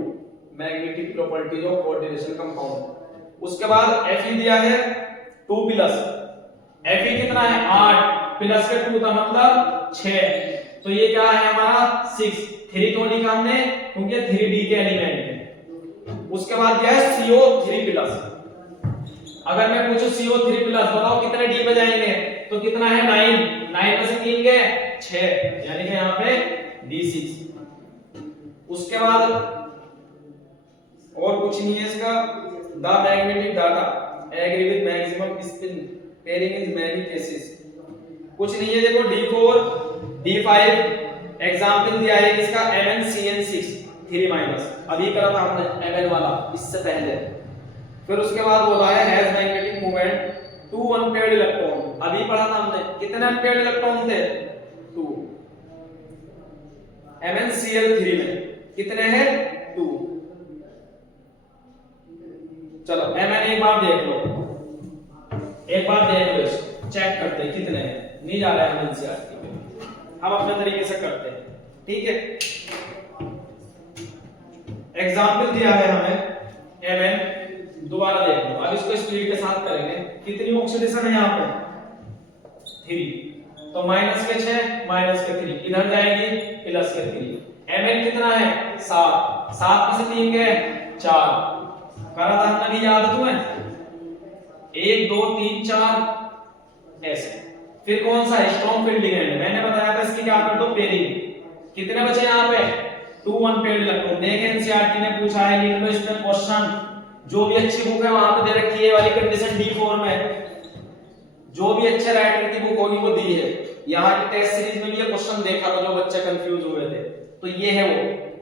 magnetic properties of coordination compound. उसके बाद Fe दिया है 2+, Fe कितना है 8, प्लस के 2 का मतलब 6, तो ये क्या है हमारा 6। 3 क्यों लिखा हमने, क्योंकि 3d के एलिमेंट है। उसके बाद दिया है CO3+। अगर मैं पूछूं CO3+ बताओ कितने d पे जाएंगे, तो कितना है 9, 9 में से 3 गए 6, यानी कि यहाँ पे d6। उसके बाद और कुछ नहीं है इसका, the magnetic data agree with maximum spin pairing in many cases, कुछ नहीं है। देखो d4 d5 एग्जांपल दिया है इसका MnCN6 3-, अभी करा था हमने Mn वाला इससे पहले। फिर उसके बाद बोला है has magnetic moment 2 unpaired electron, अभी पढ़ा था हमने, कितने अनपेयर्ड इलेक्ट्रॉन थे 2। MnCl3 में कितने हैं 2। चलो Mn एक बार देख लो, एक बार देख लो, चेक करते हैं कितने हैं, नहीं जा रहा है MnCl3 में, हम अपने तरीके से करते हैं, ठीक है। एग्जाम्पल दिया है हमें Mn, दोबारा देख लो, अब इसको स्पीड के साथ करेंगे, कितनी ऑक्सीडेशन है यहाँ पे 3, तो माइनस के 6 माइनस के 3 इधर जाएगी प्लस के 3। Mn कितना है 7, 7 में से 3 गए 4, करा था हमने, भी याद है तुम्हें 1 2 3 4 ऐसे। फिर कौन सा स्ट्रॉन्ग फील्ड लिगेंड, मैंने बताया था इसकी क्या कर दो पेयरिंग। कितने बचे यहाँ पे 2 अनपेयर्ड इलेक्ट्रॉन। देखें एनसीईआरटी ने पूछा है, लिख लो इस पे क्वेश्चन, जो भी अच्छी बुक है वहां पे दे रखी है वाली कंडीशन D4 में, जो भी अच्छे राइटर की बुक होगी वो दी है। यहाँ की टेस्ट सीरीज में भी ये क्वेश्चन देखा था, जो बच्चे कंफ्यूज हुए थे, तो ये है वो,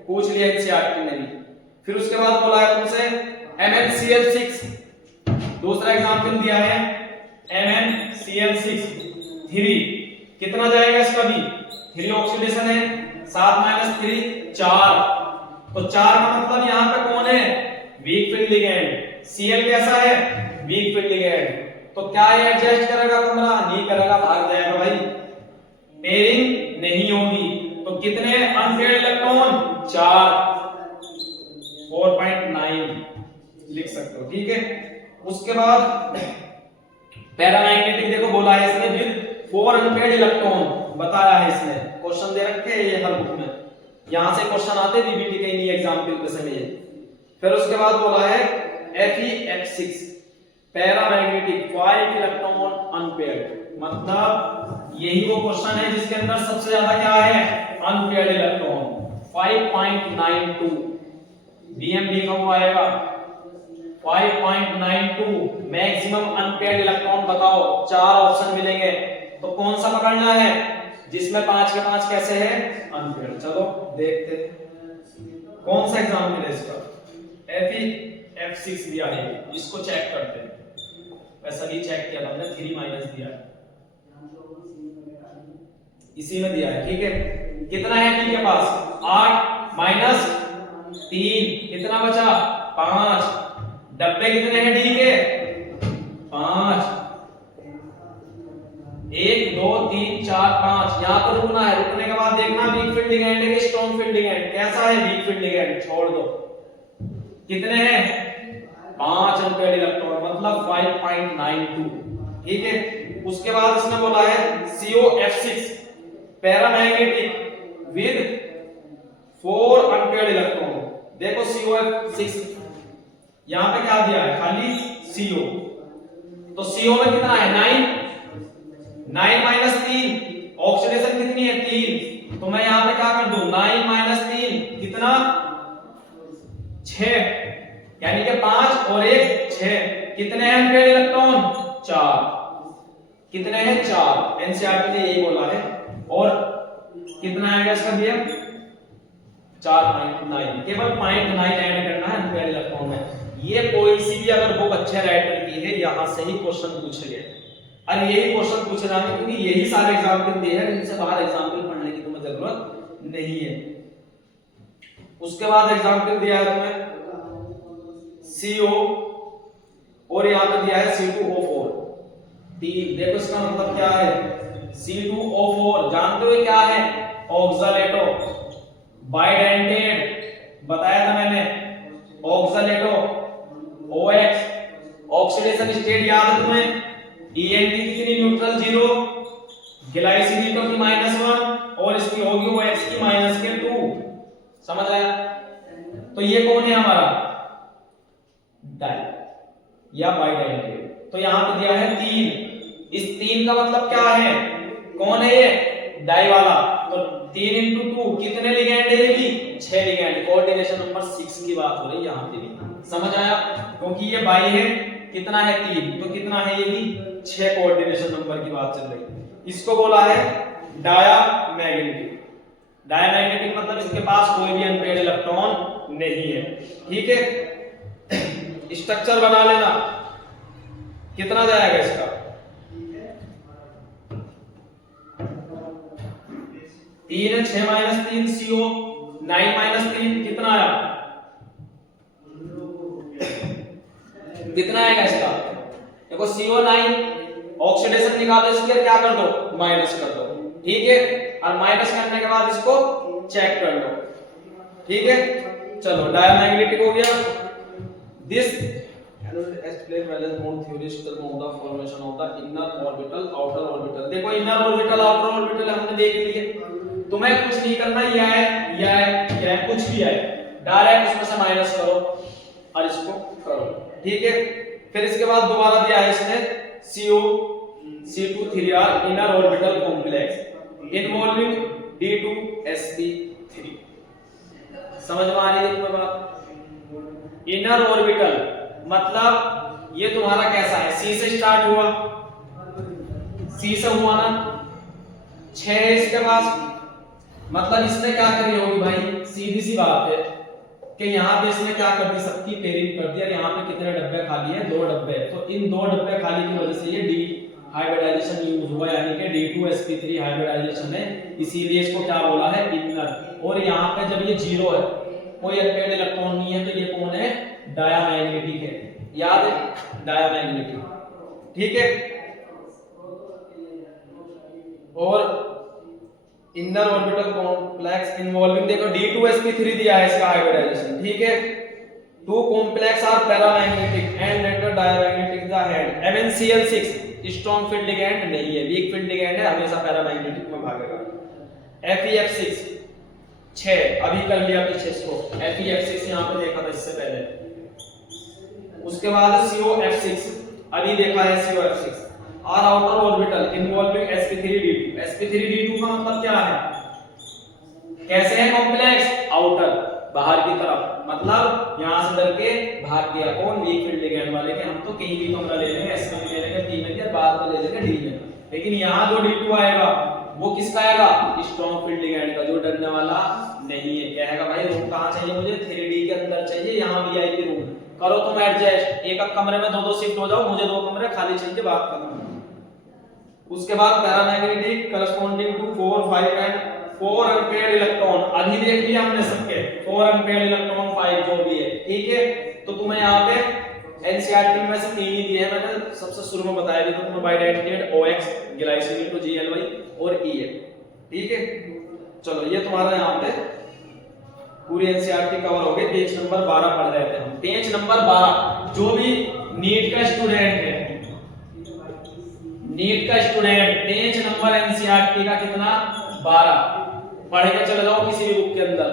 पूछ लिया एनसीईआरटी ने भी। फिर उसके बाद बोला है तुमसे MnCl6, दूसरा एग्जांपल दिया है MnCl6 3, कितना जाएगा इसका भी 3 ऑक्सीडेशन है, 7 - 3 4, तो 4 का मतलब यहाँ पे कौन है वीक फील्ड लिगेंड, Cl कैसा है वीक फील्ड लिगेंड, तो क्या ये एडजस्ट करेगा कमरा, नहीं करेगा, भाग जाएगा भाई, पेयरिंग नहीं होगी। तो कितने अनपेयर्ड इलेक्ट्रॉन 4, 4.9 लिख सकते हो, ठीक है। उसके बाद पैरामैग्नेटिक, देखो बोला है इसने विद 4 अनपेयर्ड इलेक्ट्रॉन, बताया है इसने, क्वेश्चन दे रखे हैं ये हर बुक में, यहां से क्वेश्चन आते हैं बीबीटी के नहीं एग्जांपल पे समझिए। फिर उसके बाद बोला है Fe(F6) पैरामैग्नेटिक 5 इलेक्ट्रॉन अनपेयर्ड, मतलब यही वो क्वेश्चन है जिसके अंदर सबसे ज्यादा क्या है अनपेयर्ड इलेक्ट्रॉन, 5.92 DMB का वो आएगा 5.92 मैक्सिमम अनपेयर्ड इलेक्ट्रॉन। बताओ 4 ऑप्शन मिलेंगे, तो कौन सा पकड़ना है जिसमें 5 के 5 कैसे है अनपेयर्ड। चलो देखते कौन सा एग्जाम्पल है इसका, Fe(F6) दिया है, इसको चेक करते हैं। वैसा भी चेक किया हमने, 3 - दिया है, इसी में दिया है, ठीक है। कितना है डी के पास 8 - 3, कितना बचा 5, डब्बे कितने हैं डी के 5, 1 2 3 4 5, यहां पर रुकना है, रुकने के बाद देखना वीक फील्ड लिगेंड है कि स्ट्रॉन्ग फील्ड लिगेंड, कैसा है वीक फील्ड लिगेंड, छोड़ दो। कितने हैं 5 अनपेयर्ड इलेक्ट्रॉन, मतलब 5.92, ठीक है। उसके बाद इसने बोला है COF6 paramagnetic with 4 unpaired electron. देखो COF6 यहां पे क्या दिया है खाली CO, तो CO में कितना है 9 - 3, ऑक्सीडेशन कितनी है 3, तो मैं यहां पे क्या कर दूं 9 - 3 कितना 6, यानी कि 5 और 1 6, कितने हैं अनपेयर्ड इलेक्ट्रॉन 4, कितने हैं 4, एनसीईआरटी ने यही बोला है। और कितना आएगा इसका दिया 4.9, केवल 0.9 ऐड करना है अनपेयर्ड इलेक्ट्रॉन में। ये कोई सी भी अगर बुक अच्छे राइटर की है यहां से ही क्वेश्चन पूछ लिए, और यही क्वेश्चन पूछे जाते हैं क्योंकि यही सारे एग्जाम्पल दिए हैं, इनसे बाहर एग्जाम्पल पढ़ने की तुम्हें जरूरत नहीं है। उसके बाद एग्जाम्पल दिया है तुम्हें CO और यहां पे दिया है C2O4 3, देखो इसका मतलब क्या है C2O4 जानते हो क्या है ऑक्सालेटो बाइडेंटेड, बताया था मैंने ऑक्सालेटो OX, ऑक्सीडेशन स्टेट याद है तुम्हें, ENT कितनी न्यूट्रल 0, ग्लाइसिन की -1 और इसकी होगी OX की -2, समझ आया। तो ये कौन है हमारा डाई या बाइडेंटेड, तो यहां पे दिया है 3, इस 3 का मतलब क्या है कौन है ये डाई वाला, तो 3 × 2 कितने लिगेंड है ये भी 6 लिगेंड, कोऑर्डिनेशन नंबर 6 की बात हो रही है यहां पे भी, समझ आया, क्योंकि ये बाई है कितना है 3, तो कितना है ये भी 6 कोऑर्डिनेशन नंबर की बात चल रही है। इसको बोला है डायामैग्नेटिक, डायामैग्नेटिक मतलब इसके पास कोई भी अनपेयर्ड इलेक्ट्रॉन नहीं है, ठीक है। स्ट्रक्चर बना लेना, कितना जाएगा इसका 3 है, 6 माइनस 3 CO, 9 माइनस 3 कितना आया, कितना आएगा इसका, देखो CO9 ऑक्सीडेशन निकालो इसके, क्या कर दो, माइनस कर दो, ठीक है, और माइनस करने के बाद इसको चेक कर लो, ठीक है। चलो डायमैग्नेटिक हो गया। This explain valence bond theoretical mode of formation of the inner orbital outer orbital. देखो इनर ऑर्बिटल आउटर ऑर्बिटल हमने देख लिए, तुम्हें कुछ नहीं करना, यह है कुछ भी है, डायरेक्ट उसमें से माइनस करो और इसको करो, ठीक है। फिर इसके बाद दोबारा दिया है इसने CO C2 3R inner orbital complex involving D2sp3। समझ में आ रही है तुम्हें बात। इनर ऑर्बिटल मतलब ये तुम्हारा कैसा है, C से स्टार्ट हुआ, C से हुआ ना, 6 है इसके पास, मतलब इसने क्या करी होगी भाई, सीधी सी बात है कि यहाँ पे इसने क्या कर दी, सबकी पेयरिंग कर दिया, यहाँ पे कितने डब्बे खाली है, 2 डब्बे, तो इन 2 डब्बे खाली की वजह से ये डी हाइब्रिडाइजेशन यूज हुआ, यानी कि D2sp3 हाइब्रिडाइजेशन है, इसीलिए इसको क्या बोला है, इनर। और यहाँ पे जब ये 0 है, कोई अनपेयर्ड इलेक्ट्रॉन नहीं है, तो ये कौन है, डायमैग्नेटिक है, याद है, डायमैग्नेटिक, ठीक है। और इनर ऑर्बिटल कॉम्प्लेक्स इन्वॉल्विंग, देखो D2sp3 दिया है इसका हाइब्रिडाइजेशन, ठीक है। 2 complex are paramagnetic and latter diamagnetic the head. MnCl6 strong field ligand नहीं है, वीक फील्ड लिगैंड है, हमेशा पैरामैग्नेटिक में भागेगा। FeF6 6 अभी कर लिया पीछे इसको, FeF6 यहां पे देखा था इससे पहले। उसके बाद COF6 अभी देखा है, COF6 और outer orbital involving sp3d2। sp3d2 का मतलब क्या है, कैसे है कॉम्प्लेक्स, आउटर बाहर की तरफ, मतलब यहां से डर के भाग गया, कौन, वीक फील्ड लिगैंड वाले के, हम तो कहीं भी कमरा ले लेंगे, s में ले लेंगे, p में, या बाद में ले लेंगे d में, लेकिन यहां जो d2 आएगा वो किसका आएगा, स्ट्रॉन्ग फील्ड लिगैंड का, जो डरने वाला नहीं है। कहेगा भाई रूम कहां चाहिए मुझे, 3D के अंदर चाहिए, यहां वीआईपी रूम, करो तुम एडजस्ट, एक कमरे में 2-2 शिफ्ट हो जाओ, मुझे 2 कमरे खाली चाहिए, बात खत्म। उसके बाद paramagnetic corresponding to 4 5 and 4 unpaired electron, अभी देख लिया हमने सबके 4 अनपेयर्ड इलेक्ट्रॉन 5 जो भी है, ठीक है। तो तुम्हें यहाँ पे एनसीईआरटी में से 3 ही दिए हैं, मैंने सबसे शुरू में बताया था तुम्हें, bidentate OX glycine to GLY और EF, ठीक है। चलो ये तुम्हारा यहाँ पे पूरी एनसीईआरटी कवर हो गई। पेज नंबर 12 पढ़ रहे थे हम, पेज नंबर 12। जो भी नीट का स्टूडेंट है, नीट का स्टूडेंट, पेज नंबर एनसीईआरटी का कितना, 12 पढ़ के चले जाओ किसी भी बुक के अंदर,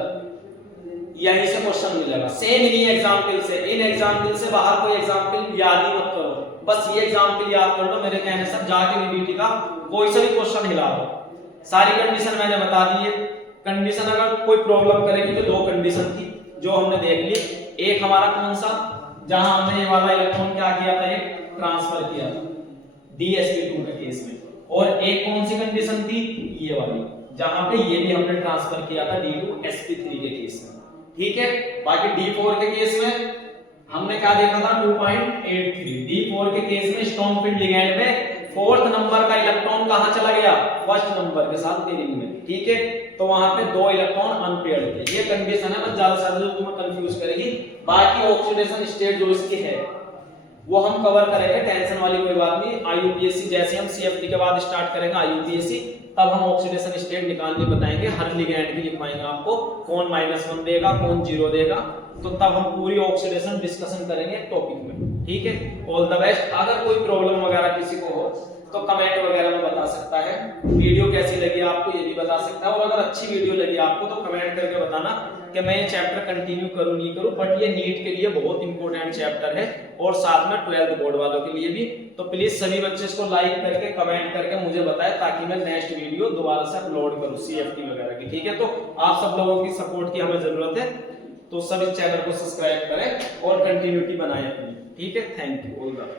यहीं से क्वेश्चन मिलेगा, सेम इन्हीं एग्जाम्पल से, इन एग्जाम्पल से बाहर कोई एग्जाम्पल याद ही मत करो, बस ये एग्जाम्पल याद कर लो मेरे कहने से, जाके बीबीटी का कोई सा भी क्वेश्चन हिला दो। सारी कंडीशन मैंने बता दी है, कंडीशन अगर कोई प्रॉब्लम करेगी तो 2 कंडीशन थी जो हमने देख ली, एक हमारा कौन सा, जहां हमने ये वाला इलेक्ट्रॉन क्या किया था, एक ट्रांसफर किया था DsP2 के केस में, और एक कौन सी कंडीशन थी, ये वाली, जहां पे ये भी हमने ट्रांसफर किया था D2sp3 के केस में, ठीक है। बाकी D4 के केस में हमने क्या देखा था, 2.83। D4 के केस में स्ट्रॉन्ग फील्ड लिगैंड में 4th नंबर का इलेक्ट्रॉन कहां चला गया, 1st नंबर के साथ पेयरिंग में, ठीक है। तो वहां पे 2 इलेक्ट्रॉन अनपेयर्ड थे, ये कंडीशन है, बस ज्यादा से ज्यादा जो तुम्हें कंफ्यूज करेगी। बाकी ऑक्सीडेशन स्टेट जो इसकी है वो हम कवर करेंगे, टेंशन वाली कोई बात नहीं। IUPAC जैसे हम CFT के बाद स्टार्ट करेंगे IUPAC, तब हम ऑक्सीडेशन स्टेट निकालने बताएंगे, हर लिगैंड की लिखवाएंगे आपको, कौन -1 देगा, कौन 0 देगा, तो तब हम पूरी ऑक्सीडेशन डिस्कशन करेंगे टॉपिक में, ठीक है। All the best. अगर कोई प्रॉब्लम वगैरह किसी को हो तो कमेंट वगैरह में बता सकता है, वीडियो कैसी लगी आपको ये भी बता सकता है, और अगर अच्छी वीडियो लगी आपको तो कमेंट करके बताना कि मैं ये चैप्टर कंटिन्यू करूं नहीं करूं, बट ये नीट के लिए बहुत इंपॉर्टेंट चैप्टर है, और साथ में 12th बोर्ड वालों के लिए भी। तो प्लीज सभी बच्चे इसको लाइक करके कमेंट करके मुझे बताएं, ताकि मैं नेक्स्ट वीडियो दोबारा से अपलोड करूं CFT वगैरह की, ठीक है। तो आप सब लोगों की सपोर्ट की हमें जरूरत है, तो सब इस चैनल को सब्सक्राइब करें और कंटिन्यूटी बनाएं अपनी, ठीक है। Thank you all the